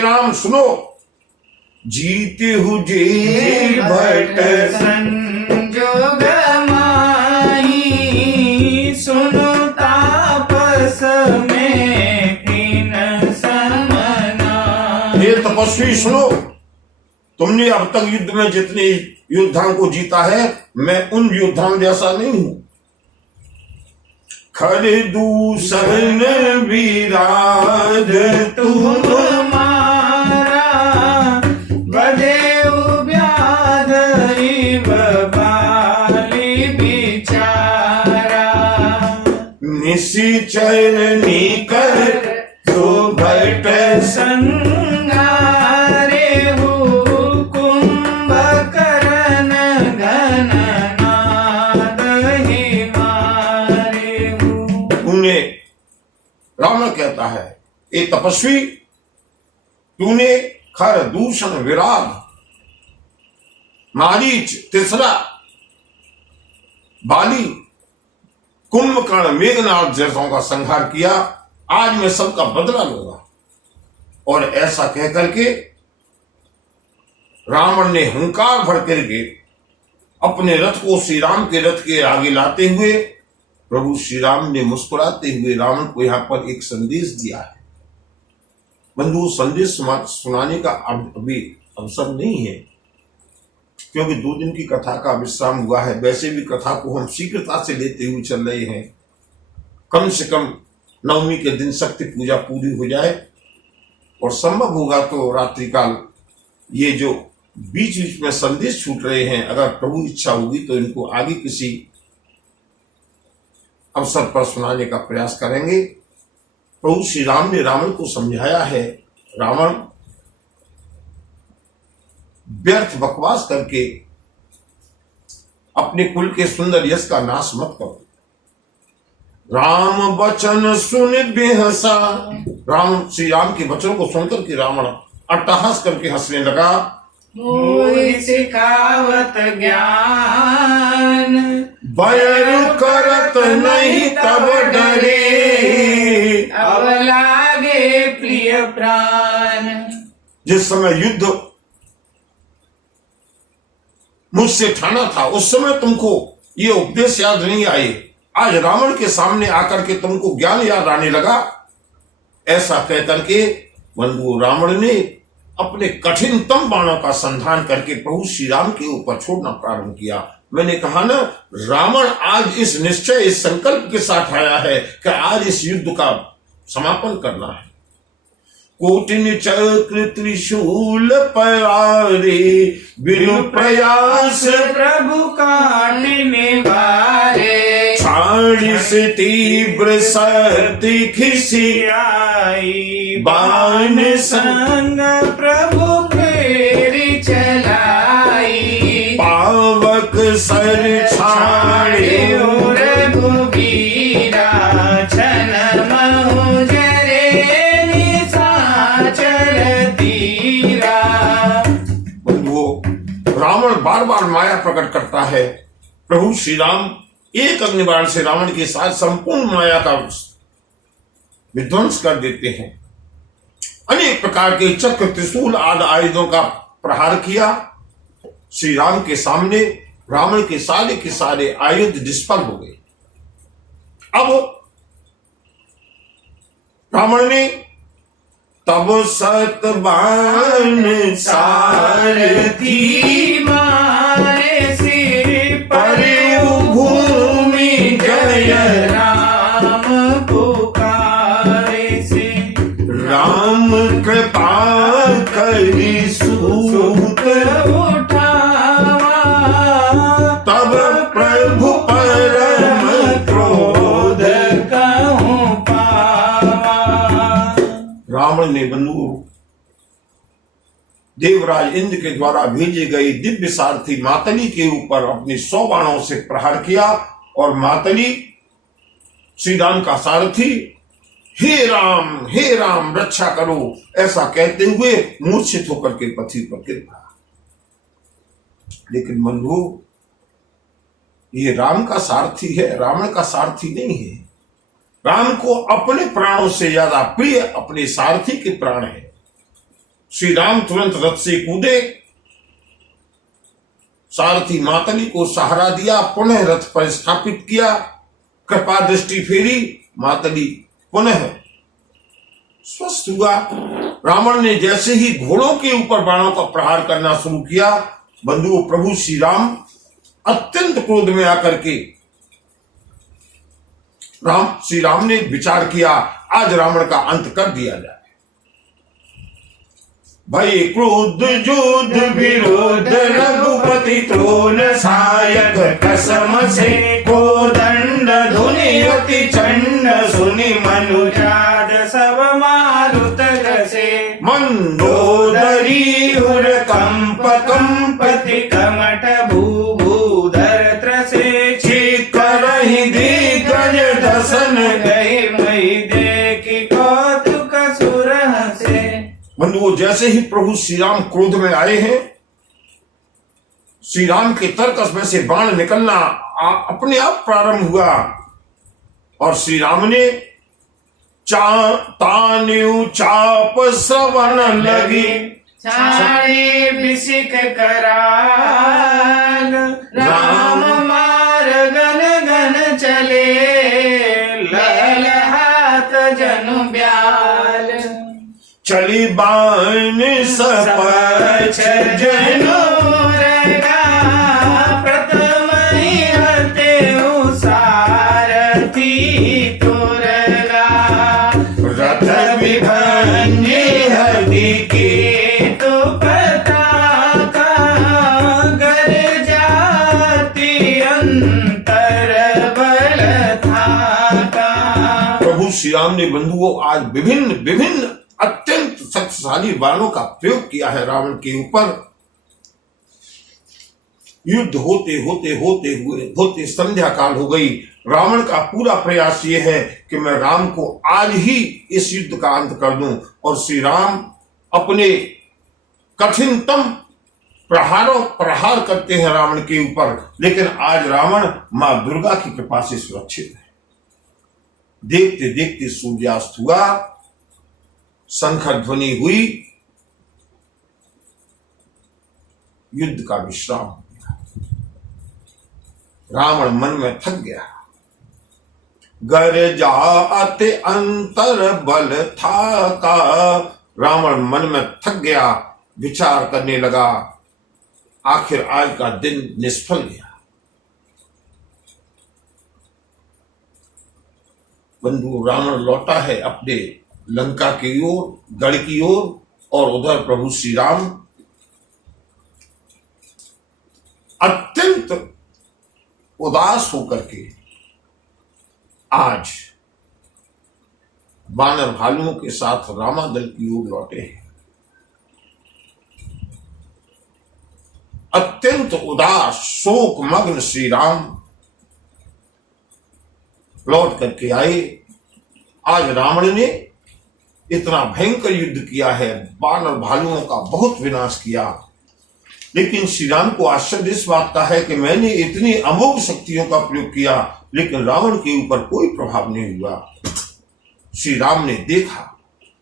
राम सुनो, जीते हुए भट संजोग माही, सुनो तापस में किन समना। हे तपस्वी सुनो, तुमने अब तक युद्ध में जितने योद्धाओं को जीता है, मैं उन योद्धाओं जैसा नहीं हूं। खड़े दूषण विराज तुम्हारा, बदेव व्याध बाली बिचारा, निशिचर निकर जो भट संगारे हो, कुंभकर्ण घननाद ही मारे हो। उन्हें रावण कहता है, ए तपस्वी, तूने खर दूषण विराग मारीच तिसरा बाली कुंभकर्ण मेघनाथ जैसों का संहार किया, आज मैं सबका बदला लूंगा। और ऐसा कहकर के रावण ने हुंकार भर करके अपने रथ को श्री राम के रथ के आगे लाते हुए प्रभु श्री राम ने मुस्कुराते हुए रावण को यहां पर एक संदेश दिया है। बंधु, संदेश सुनाने का अभी अवसर नहीं है, क्योंकि 2 दिन की कथा का विश्राम हुआ है। वैसे भी कथा को हम शीघ्रता से लेते हुए चल रहे हैं। कम से कम नवमी के दिन शक्ति पूजा पूरी हो जाए, और संभव होगा तो रात्रिकाल ये जो बीच बीच में संदेश छूट रहे हैं, अगर प्रभु इच्छा होगी तो इनको आगे किसी अवसर पर सुनाने का प्रयास करेंगे। प्रभु श्री राम ने रावण को समझाया है, रावण व्यर्थ बकवास करके अपने कुल के सुंदर यश का नाश मत करो। राम वचन सुन बेहसा, राम श्री राम के वचन को सुनकर के रावण अट्टहास करके हंसने लगा। मोहि सिखावत ज्ञान, बैर करत नहीं तब डरे, अब लागे प्रिय प्राण। जिस समय युद्ध मुझसे ठाना था, उस समय तुमको ये उपदेश याद नहीं आए। आज रावण के सामने आकर के तुमको ज्ञान याद आने लगा। ऐसा कहकर के बंधु, रावण ने अपने कठिनतम बाणों का संधान करके प्रभु श्री राम के ऊपर छोड़ना प्रारंभ किया। मैंने कहा ना, रावण आज इस निश्चय, इस संकल्प के साथ आया है कि आज इस युद्ध का समापन करना है। कोटिन चक्र त्रिशूल परारे, बिनु प्रयास प्रभु काटने वाले, क्षाण से तीव्र शक्ति खिसियाई, बाण संग प्रभु फेरी चलाई, पावक सर छाड़े रघुबीरा, छन महु जरे निशाचर तीरा। बंधुओं, रावण बार बार माया प्रकट करता है। प्रभु श्री राम एक अग्निबाण से रावण के साथ संपूर्ण माया का विध्वंस कर देते हैं। अनेक प्रकार के चक्र, त्रिशूल आदि आयुधों का प्रहार किया। श्री राम के सामने रावण के सारे आयुध निष्फल हो गए। अब रावण ने तब सतबान सारथी मारे सिर पर भूमि जय राम पुकारे से, राम कृपा करी सूत उठावा, तब प्रभु परम क्रोध कहूँ पावा। रावण ने बंधु देवराज इंद्र के द्वारा भेजी गई दिव्य सारथी मातली के ऊपर अपने 100 बाणों से प्रहार किया और मातली श्री राम का सारथी हे राम रक्षा करो ऐसा कहते हुए मूर्छित होकर के पृथ्वी पर गिर पड़ा। लेकिन बंधु, ये राम का सारथी है, रावण का सारथी नहीं है। राम को अपने प्राणों से ज्यादा प्रिय अपने सारथी के प्राण है। श्री राम तुरंत रथ से कूदे, सारथी मातली को सहारा दिया, पुनः रथ पर स्थापित किया, कृपा दृष्टि फेरी, मातली पुनः स्वस्थ हुआ। रावण ने जैसे ही घोड़ों के ऊपर बाणों का प्रहार करना शुरू किया, बंधुओं, प्रभु श्री राम अत्यंत क्रोध में आकर के श्री राम ने विचार किया, आज रावण का अंत कर दिया जाए। भय क्रोध युद्ध विरोध रघुपति त्रोन सायक, कसम से को दंड धुनि अति चंड, सुनि मनुजाद सब मारुत ग्रसे, मंदोदरी उर कंपति कमट भूभूधर त्रसे, करहि दिग्गज दसन गए मई देखी कौतुक सुर हंसे। बंधुओं, जैसे ही प्रभु श्री राम क्रोध में आए हैं, श्री राम के तरकस में से बाण निकलना अपने आप प्रारंभ हुआ और श्री राम ने तान्यु चाप श्रवण लगी, छाड़े बिसिक कराल, राम मार गन गन चले, लहलहात जनु ब्याल, चली बाण सपक्ष जनु रगा, प्रथम हते सारथी तुरगा, रथ विभंगे हरि के तो पताका, गर जाति अंतर बल थाका। प्रभु श्री राम ने बंधुओं आज विभिन्न अत्यंत शक्तिशाली बाणों का प्रयोग किया है रावण के ऊपर। युद्ध होते संध्या काल हो गई। रावण का पूरा प्रयास ये है कि मैं राम को आज ही इस युद्ध का अंत कर दूं और श्री राम अपने कठिनतम प्रहार करते हैं रावण के ऊपर। लेकिन आज रावण मां दुर्गा की कृपा से सुरक्षित है। देखते देखते सूर्यास्त हुआ, शंख ध्वनि हुई, युद्ध का विश्राम हो गया। रावण मन में थक गया। गर जात अंतर बल था का, रावण मन में थक गया, विचार करने लगा। आखिर आज का दिन निष्फल गया। बंधु, रावण लौटा है अपने लंका की ओर, गढ़ की ओर, और उधर प्रभु श्री राम अत्यंत उदास होकर के आज वानर भालुओं के साथ रामादल की ओर लौटे हैं। अत्यंत उदास शोक मग्न श्री राम लौट करके आए। आज रावण ने इतना भयंकर युद्ध किया है, वानर भालुओं का बहुत विनाश किया, लेकिन श्री राम को आश्चर्य इस बात का है कि मैंने इतनी अमोघ शक्तियों का प्रयोग किया, लेकिन रावण के ऊपर कोई प्रभाव नहीं हुआ। श्री राम ने देखा,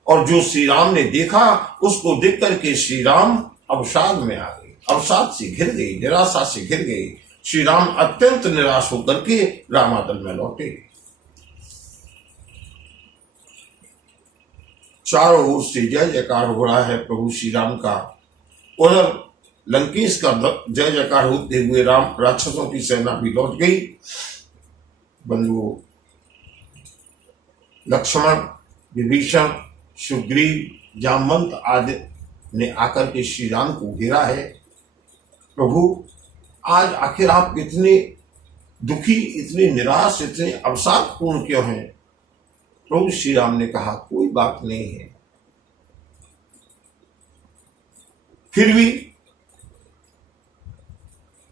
और जो श्री राम ने देखा उसको देख करके श्री राम अवसाद में आ गए, अवसाद से घिर गए, निराशा से घिर गए। श्री राम अत्यंत निराश होकर के रामादल में लौटे। चारों ओर से जय जयकार हो रहा है प्रभु श्री राम का। उधर लंकेश का जय जयकार होते हुए राक्षसों की सेना भी लौट गई। बंधुओं, लक्ष्मण, विभीषण, सुग्रीव, जामवंत आदि ने आकर के श्री राम को घेरा है। प्रभु, आज आखिर आप इतने दुखी, इतने निराश, इतने अवसादपूर्ण क्यों हैं? प्रभु श्री राम ने कहा, कोई बात नहीं है। फिर भी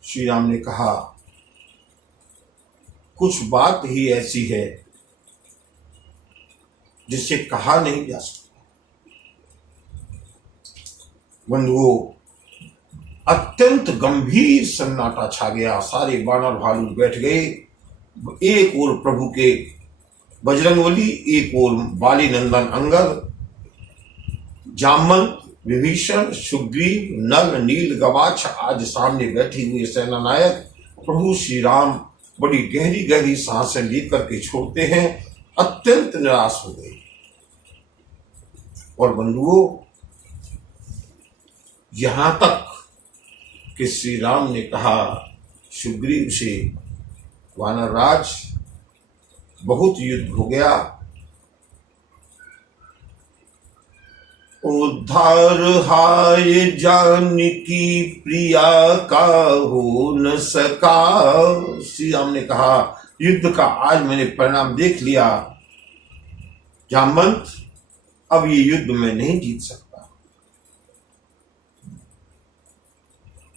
श्री राम ने कहा, कुछ बात ही ऐसी है जिसे कहा नहीं जा सकता। बंधुओं, अत्यंत गंभीर सन्नाटा छा गया। सारे वानर भालू बैठ गए। एक ओर प्रभु के बजरंगबली, एक ओर बाली नंदन अंगद, जामवंत, विभीषण, सुग्रीव, नल, नील, गवाक्ष आज सामने बैठी हुई सेना नायक। प्रभु श्री राम बड़ी गहरी गहरी सांसें लेकर के छोड़ते हैं, अत्यंत निराश हो गए। और बंधुओं, यहां तक कि श्री राम ने कहा सुग्रीव से, वानरराज, बहुत युद्ध हो गया, उद्धार हाय जानकी प्रिया का हो न सका। श्री राम ने कहा, युद्ध का आज मैंने परिणाम देख लिया। जामवंत, अब ये युद्ध मैं नहीं जीत सकता।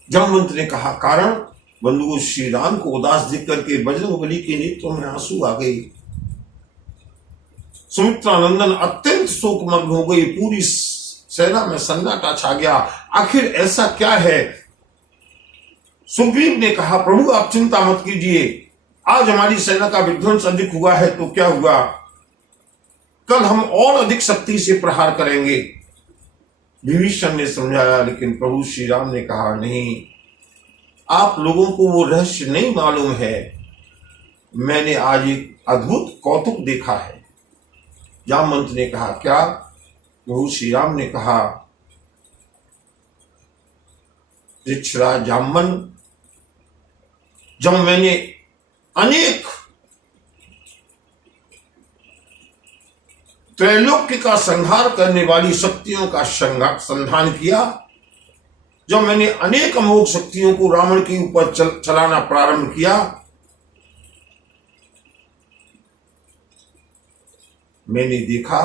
जामवंत ने कहा, कारण? बंधुओं, श्री राम को उदास देख करके बजरंगबली के नेत्रों में आंसू आ गए। सुमित्रा नंदन अत्यंत शोकमग्न हो गई। पूरी सेना में सन्नाटा छा गया। आखिर ऐसा क्या है? सुग्रीव ने कहा, प्रभु आप चिंता मत कीजिए, आज हमारी सेना का विध्वंस अधिक हुआ है तो क्या हुआ, कल हम और अधिक शक्ति से प्रहार करेंगे। विभीषण ने समझाया, लेकिन प्रभु श्री राम ने कहा, नहीं, आप लोगों को वो रहस्य नहीं मालूम है। मैंने आज एक अद्भुत कौतुक देखा है। जामवंत ने कहा, क्या? प्रभु श्री राम ने कहा, ऋक्षराज जामवंत, जब मैंने अनेक त्रैलोक्य का संहार करने वाली शक्तियों का संधान किया, जब मैंने अनेक अमोघ शक्तियों को रावण के ऊपर चलाना प्रारंभ किया, मैंने देखा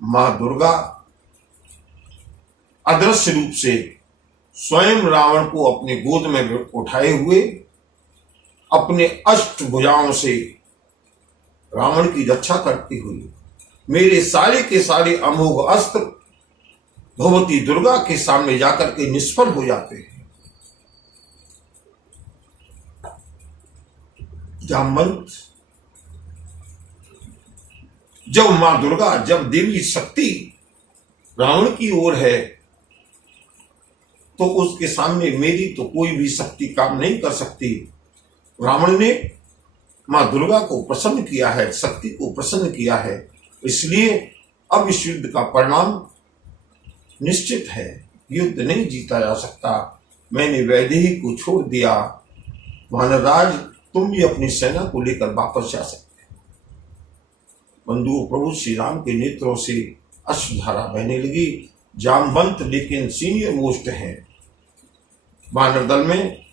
मां दुर्गा अदृश्य रूप से स्वयं रावण को अपने गोद में उठाए हुए अपने अष्टभुजाओं से रावण की रक्षा करती हुई मेरे सारे के सारे अमोघ अस्त्र भगवती दुर्गा के सामने जाकर के निष्फल हो जाते हैं। जामवंत, जब मां दुर्गा, जब देवी शक्ति रावण की ओर है, तो उसके सामने मेरी तो कोई भी शक्ति काम नहीं कर सकती। रावण ने मां दुर्गा को प्रसन्न किया है, शक्ति को प्रसन्न किया है, इसलिए अब इस युद्ध का परिणाम निश्चित है, युद्ध नहीं जीता जा सकता। मैंने वैदेही को छोड़ दिया। वानरराज, तुम भी अपनी सेना को लेकर वापस जा सकते हैं। बंधुओं, प्रभु श्री राम के नेत्रों से अश्रुधारा बहने लगी। जामवंत लेकिन सीनियर मोस्ट हैं वानर दल में,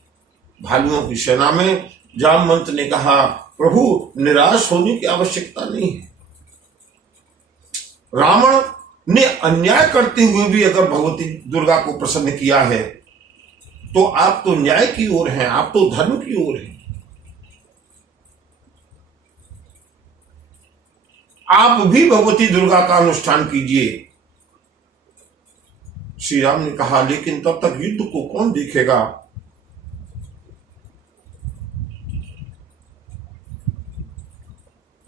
भालुओं की सेना में। जामवंत ने कहा, प्रभु निराश होने की आवश्यकता नहीं है। रावण ने अन्याय करते हुए भी अगर भगवती दुर्गा को प्रसन्न किया है तो आप तो न्याय की ओर हैं, आप तो धर्म की ओर हैं। आप भी भगवती दुर्गा का अनुष्ठान कीजिए। श्री राम ने कहा, लेकिन तब तक युद्ध को कौन देखेगा?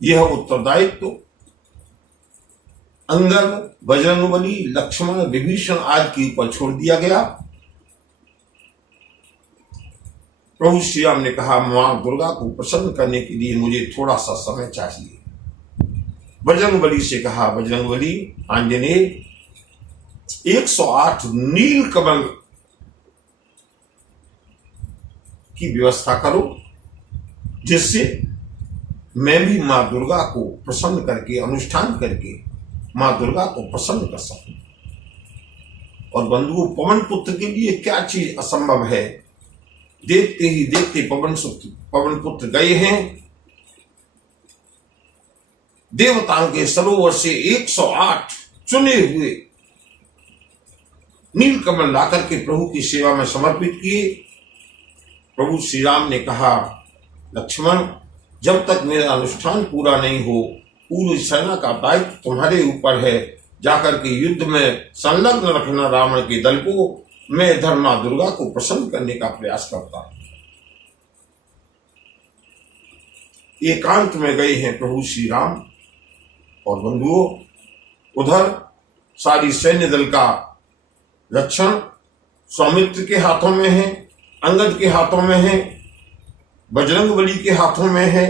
यह उत्तरदायित्व तो अंगद, बजरंगबली, लक्ष्मण, विभीषण आदि के ऊपर छोड़ दिया गया। प्रभु श्री राम ने कहा, मां दुर्गा को प्रसन्न करने के लिए मुझे थोड़ा सा समय चाहिए। बजरंगबली से कहा, बजरंगबली, आंजनेय, 108 नील कमल की व्यवस्था करो, जिससे मैं भी मां दुर्गा को प्रसन्न करके, अनुष्ठान करके मां दुर्गा को प्रसन्न कर सकूं। और बंधुओं, पवन पुत्र के लिए क्या चीज असंभव है? देखते ही देखते पवन पुत्र गए हैं। देवताओं के सरोवर से 108 चुने हुए नील कमल लाकर के प्रभु की सेवा में समर्पित किए। प्रभु श्री राम ने कहा, लक्ष्मण, जब तक मेरा अनुष्ठान पूरा नहीं हो, पूरी सेना का दायित्व तुम्हारे ऊपर है। जाकर के युद्ध में संलग्न रखना रावण के दल को। मैं इधर मां दुर्गा को प्रसन्न करने का प्रयास करता हूं। एकांत में गए हैं प्रभु श्री राम। और बंधुओं, उधर सारी सैन्य दल का रक्षण सौमित्र के हाथों में है, अंगद के हाथों में है, बजरंगबली के हाथों में है,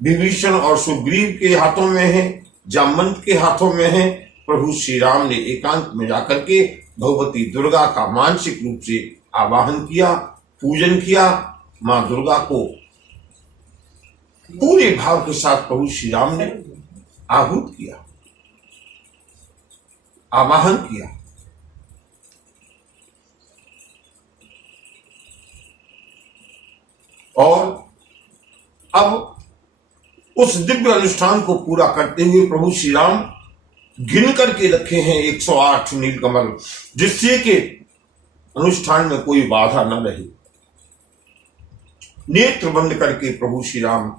विभीषण और सुग्रीव के हाथों में है, जामवंत के हाथों में है। प्रभु श्री राम ने एकांत में जाकर के भगवती दुर्गा का मानसिक रूप से आवाहन किया, पूजन किया। मां दुर्गा को पूरे भाव के साथ प्रभु श्री राम ने आहूत किया, आवाहन किया। और अब उस दिव्य अनुष्ठान को पूरा करते हुए प्रभु श्री राम गिन करके रखे हैं 108 नीलकमल, जिससे कि अनुष्ठान में कोई बाधा न रहे। नेत्र बंद करके प्रभु श्री राम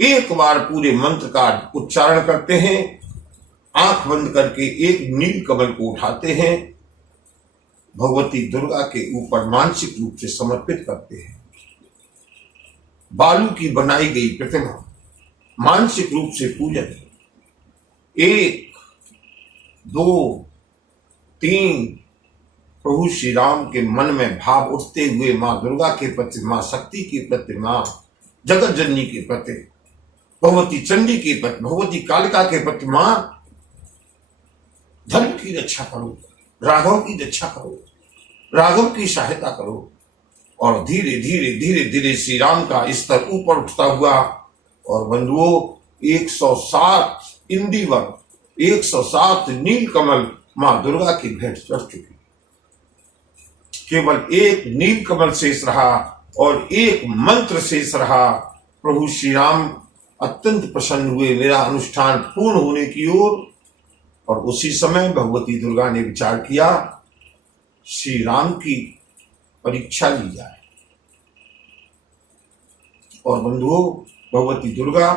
एक बार पूरे मंत्र का उच्चारण करते हैं, आंख बंद करके एक नील कमल को उठाते हैं, भगवती दुर्गा के ऊपर मानसिक रूप से समर्पित करते हैं। बालू की बनाई गई प्रतिमा, मानसिक रूप से पूजन। 1 2 3 प्रभु श्री राम के मन में भाव उठते हुए मां दुर्गा के प्रति, मां शक्ति के प्रति, मां जगत जननी के प्रति, भगवती चंडी के प्रति, भगवती कालिका के प्रति, मां धर्म की रक्षा करो, राघव की रक्षा करो, राघव की सहायता करो। और धीरे धीरे धीरे धीरे श्री राम का स्तर ऊपर उठता हुआ। और बंधुओं, 107 इंदिवर, 107 नील कमल मां दुर्गा की भेंट चढ़ चुकी। केवल एक नील कमल शेष रहा और एक मंत्र शेष रहा। प्रभु श्री राम अत्यंत प्रसन्न हुए मेरा अनुष्ठान पूर्ण होने की ओर। और उसी समय भगवती दुर्गा ने विचार किया, श्री राम की परीक्षा ली जाए। और बंधुओं, भगवती दुर्गा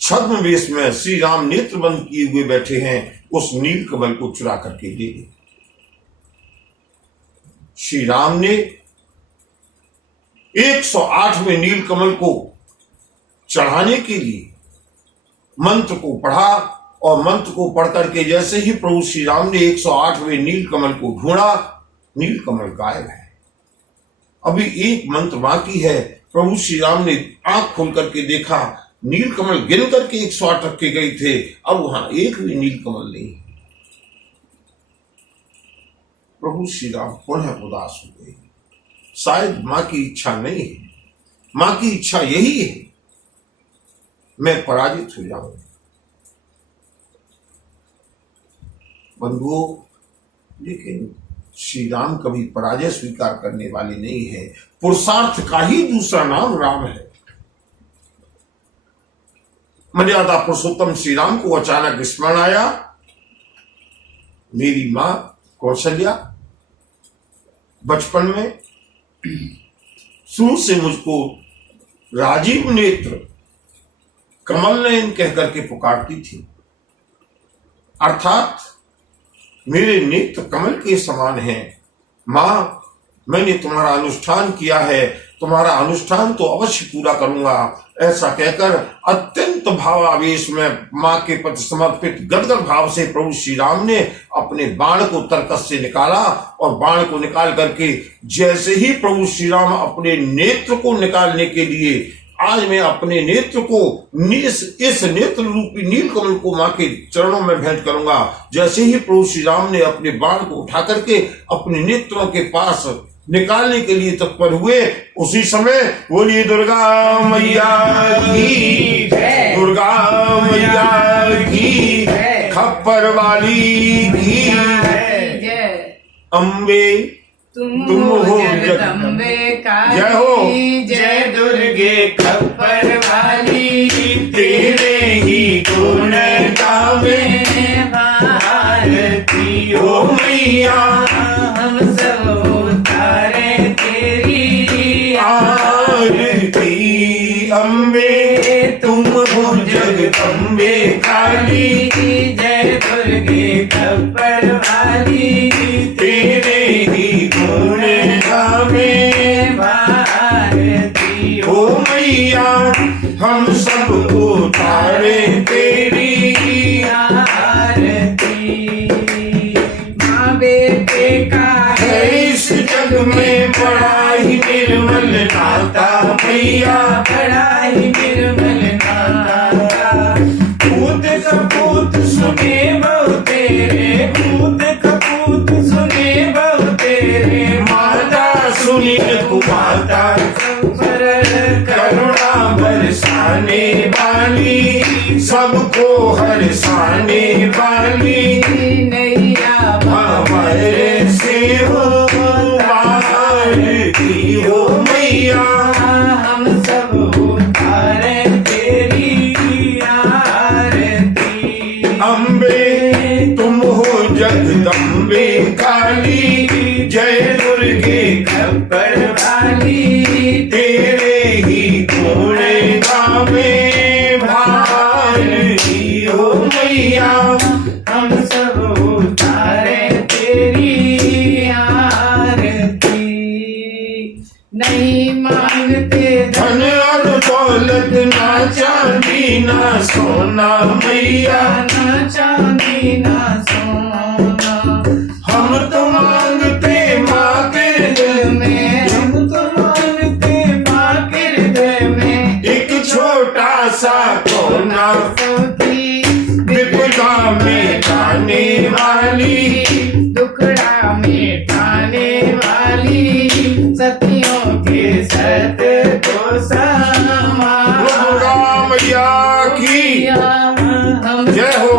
छद्म वेश में श्री राम नेत्र बंद किए हुए बैठे हैं, उस नील कमल को चुरा करके ले गए। श्री राम ने 108वें नील कमल को चढ़ाने के लिए मंत्र को पढ़ा। और मंत्र को पढ़ करके जैसे ही प्रभु श्री राम ने 108वें नील कमल को ढूंढा, नील कमल गायब है। अभी एक मंत्र बाकी है। प्रभु श्री राम ने आंख खोल करके देखा, नीलकमल गिन करके 108 रखे गए थे, अब वहां एक भी नीलकमल नहीं। प्रभु श्री राम पुनः उदास हो गए। शायद मां की इच्छा नहीं है, मां की इच्छा यही है मैं पराजित हो जाऊं। बंधुओं, लेकिन श्री राम कभी पराजय स्वीकार करने वाले नहीं है। पुरुषार्थ का ही दूसरा नाम राम है। मर्यादा पुरुषोत्तम श्री राम को अचानक स्मरण आया, मेरी मां कौशल्या बचपन में शुरू से मुझको राजीव नेत्र कमल नयन कहकर के पुकारती थी, अर्थात मेरे नेत्र कमल के समान हैं। मां, मैंने तुम्हारा अनुष्ठान किया है, तुम्हारा अनुष्ठान तो अवश्य पूरा करूंगा। ऐसा कहकर अत्यंत भावावेश में मां के प्रति समर्पित गदगद भाव से प्रभु श्री राम ने अपने बाण को तरकस से निकाला और बाण को निकाल करके जैसे ही प्रभु श्री राम अपने नेत्र को निकालने के लिए, आज मैं अपने नेत्र को इस नेत्र रूपी नीलकमल को मां के चरणों में भेंट करूंगा, जैसे ही प्रभु श्री राम ने अपने बाण को उठा करके अपने नेत्रों के पास निकालने के लिए तत्पर हुए, उसी समय बोलिए दुर्गा मैया की जय, दुर्गा मैया की जय, खप्पर वाली की जय, अम्बे तुम हो जगदम्बे काली, जय हो, जय दुर्गे खप्पर वाली, तेरे ही गुण गावे भारती। ओ मैया हम सब उतारे तेरी आरती। अम्बे तुम हो जगदम्बे काली, जय दुर्गे खप्पर वाली, तेरे ही गुण गावे भारती। ओ मैया हम सब उतारे तेरी आरती। माँ बेटे का है इस जग में बड़ा ही निर्मल नाता, मैया बड़ा ही निर्मल नाता। पूत कपूत सुने बहु तेरे, पूत कपूत सुने बहु तेरे, माता सुनी कुमाता करुणा बरसाने वाली, सबको हरसाने वाली, नैया भंवर से हो पार की। हो मैया हम सब उतारे तेरी आरती। अम्बे तुम हो जगदम्बे काली, जय दुर्गे खप्पर वाली, तेरे ही गुण गावे भारती। हो मैया हम सब उतारे तेरी आरती। नहीं मांगते धन और दौलत, ना चांदी ना सोना, मैया ना चांदी ना सोना। हम तो मांगते माँ के दिल में, हम तो मांगते माँ के दिल में, एक छोटा सा कोना, विपदा में जाने वाली, दुखड़ा में जाने वाली, सतियों के सत को समा। दुर्गा मैया की जय हो,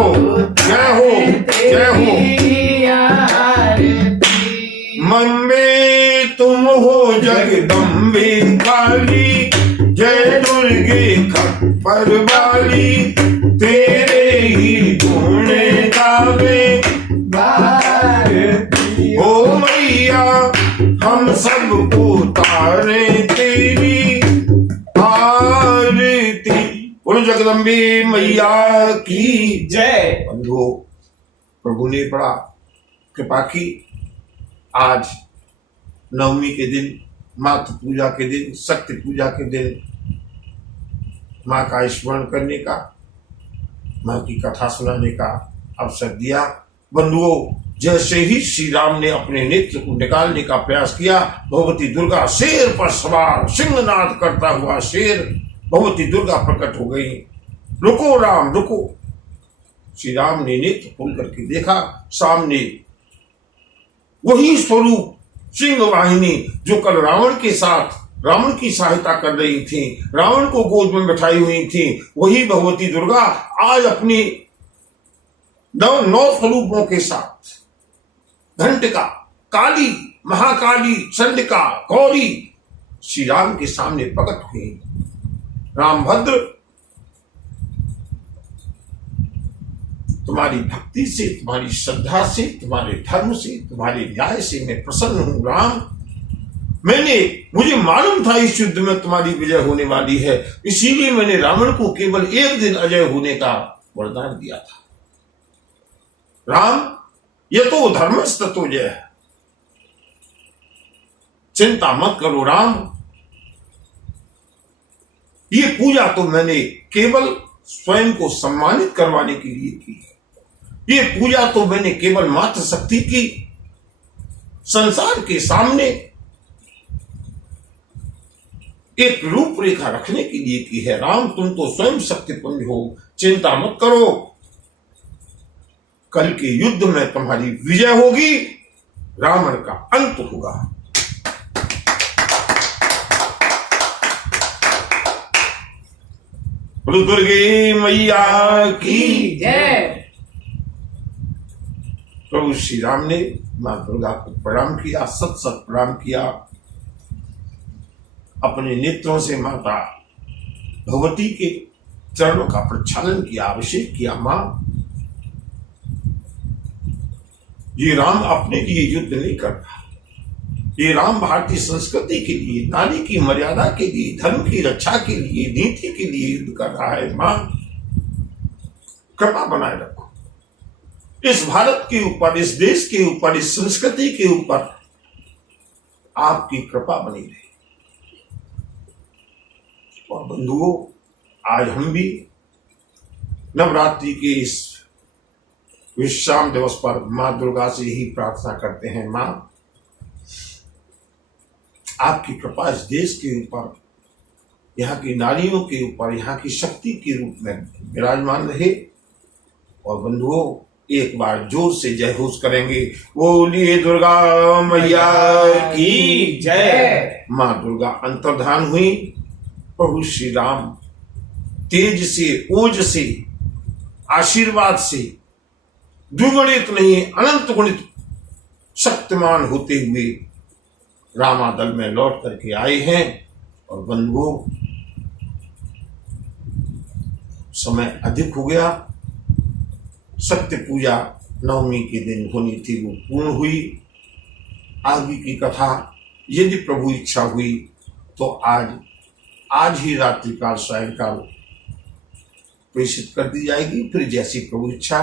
जय हो, जय हो। मम्मे तुम हो जगदम्बे काली, जय दुर्गे खप्पर वाली, तेरे ही गुण गावे भारती। ओ मैया हम सब उतारे तेरी आरती। बोलो जगदम्बे मैया की जय। बंधुओं, प्रभु ने बड़ा कृपा की। आज नवमी के दिन, मातृ पूजा के दिन, शक्ति पूजा के दिन माँ का स्मरण करने का, माँ की कथा सुनाने का अवसर दिया। बंधुओं, जैसे ही श्री राम ने अपने नेत्र को निकालने का प्रयास किया, भगवती दुर्गा शेर पर सवार सिंहनाद करता हुआ शेर भगवती दुर्गा प्रकट हो गई। रुको राम रुको। श्री राम ने नेत्र खोल करके देखा, सामने वही स्वरूप सिंह वाहिनी जो कल रावण के साथ रावण की सहायता कर रही थी, रावण को गोद में बैठाई हुई थी, वही भगवती दुर्गा आज अपनी 9 स्वरूपों के साथ घंटिका, काली, महाकाली, चंडिका, गौरी श्री राम के सामने प्रकट हुई। रामभद्र, तुम्हारी भक्ति से, तुम्हारी श्रद्धा से, तुम्हारे धर्म से, तुम्हारे न्याय से मैं प्रसन्न हूं राम। मुझे मालूम था इस युद्ध में तुम्हारी विजय होने वाली है, इसीलिए मैंने रावण को केवल एक दिन अजय होने का वरदान दिया था। राम, ये तो धर्मस्ततो जय है, चिंता मत करो राम। ये पूजा तो मैंने केवल स्वयं को सम्मानित करवाने के लिए की है। ये पूजा तो मैंने केवल मात्र शक्ति की संसार के सामने एक रूपरेखा रखने के लिए की है। राम, तुम तो स्वयं शक्तिपुंज हो, चिंता मत करो, कल के युद्ध में तुम्हारी विजय होगी, रावण का अंत होगा। बोलो दुर्गे मैया की जय। प्रभु श्री राम ने मां दुर्गा को प्रणाम किया, सत सत प्रणाम किया, अपने नेत्रों से माता भगवती के चरणों का प्रक्षालन किया, अभिषेक किया। मां, ये राम अपने लिए युद्ध नहीं कर रहा, ये राम भारतीय संस्कृति के लिए, नारी की मर्यादा के लिए, धर्म की रक्षा के लिए, नीति के लिए युद्ध कर रहा है। मां, कृपा बनाए रखो इस भारत के ऊपर, इस देश के ऊपर, इस संस्कृति के ऊपर आपकी कृपा बनी रहे। और बंधुओं, आज हम भी नवरात्रि के इस विश्राम दिवस पर मां दुर्गा से ही प्रार्थना करते हैं। मां, आपकी कृपा इस देश के ऊपर, यहाँ की नारियों के ऊपर, यहाँ की शक्ति के रूप में विराजमान रहे। और बंधुओं, एक बार जोर से जय घोष करेंगे, बोलिए दुर्गा मैया की जय। मां दुर्गा अंतर्धान हुई। प्रभु श्री राम तेज से, ओज से, आशीर्वाद से, द्विगुणित नहीं अनंत गुणित शक्तिमान होते हुए रामादल में लौट करके आए हैं। और बंधुओं, समय अधिक हो गया, सत्य पूजा नवमी के दिन होनी थी, वो पूर्ण हुई। आगे की कथा यदि प्रभु इच्छा हुई तो आज ही रात्रिकाल सायंकाल प्रेषित कर दी जाएगी, फिर जैसी प्रभु इच्छा।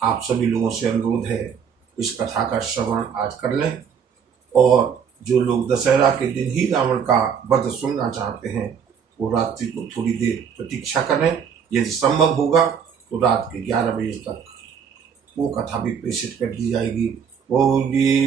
आप सभी लोगों से अनुरोध है, इस कथा का श्रवण आज कर लें, और जो लोग दशहरा के दिन ही रावण का वध सुनना चाहते हैं वो रात्रि को थोड़ी देर प्रतीक्षा करें। यदि संभव होगा तो रात के 11 बजे तक वो कथा भी प्रेषित कर दी जाएगी। बोलिए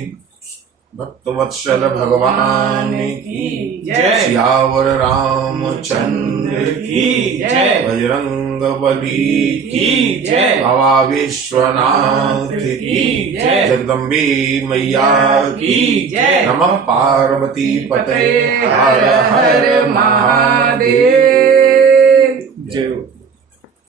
भक्तवत्सल भगवान की जय, सियावर रामचंद्र की जय, बजरंग बली की जय, बाबा विश्वनाथ की जय, जगदम्बे मैया की जय। नमः पार्वती पते, हर हर महादेव।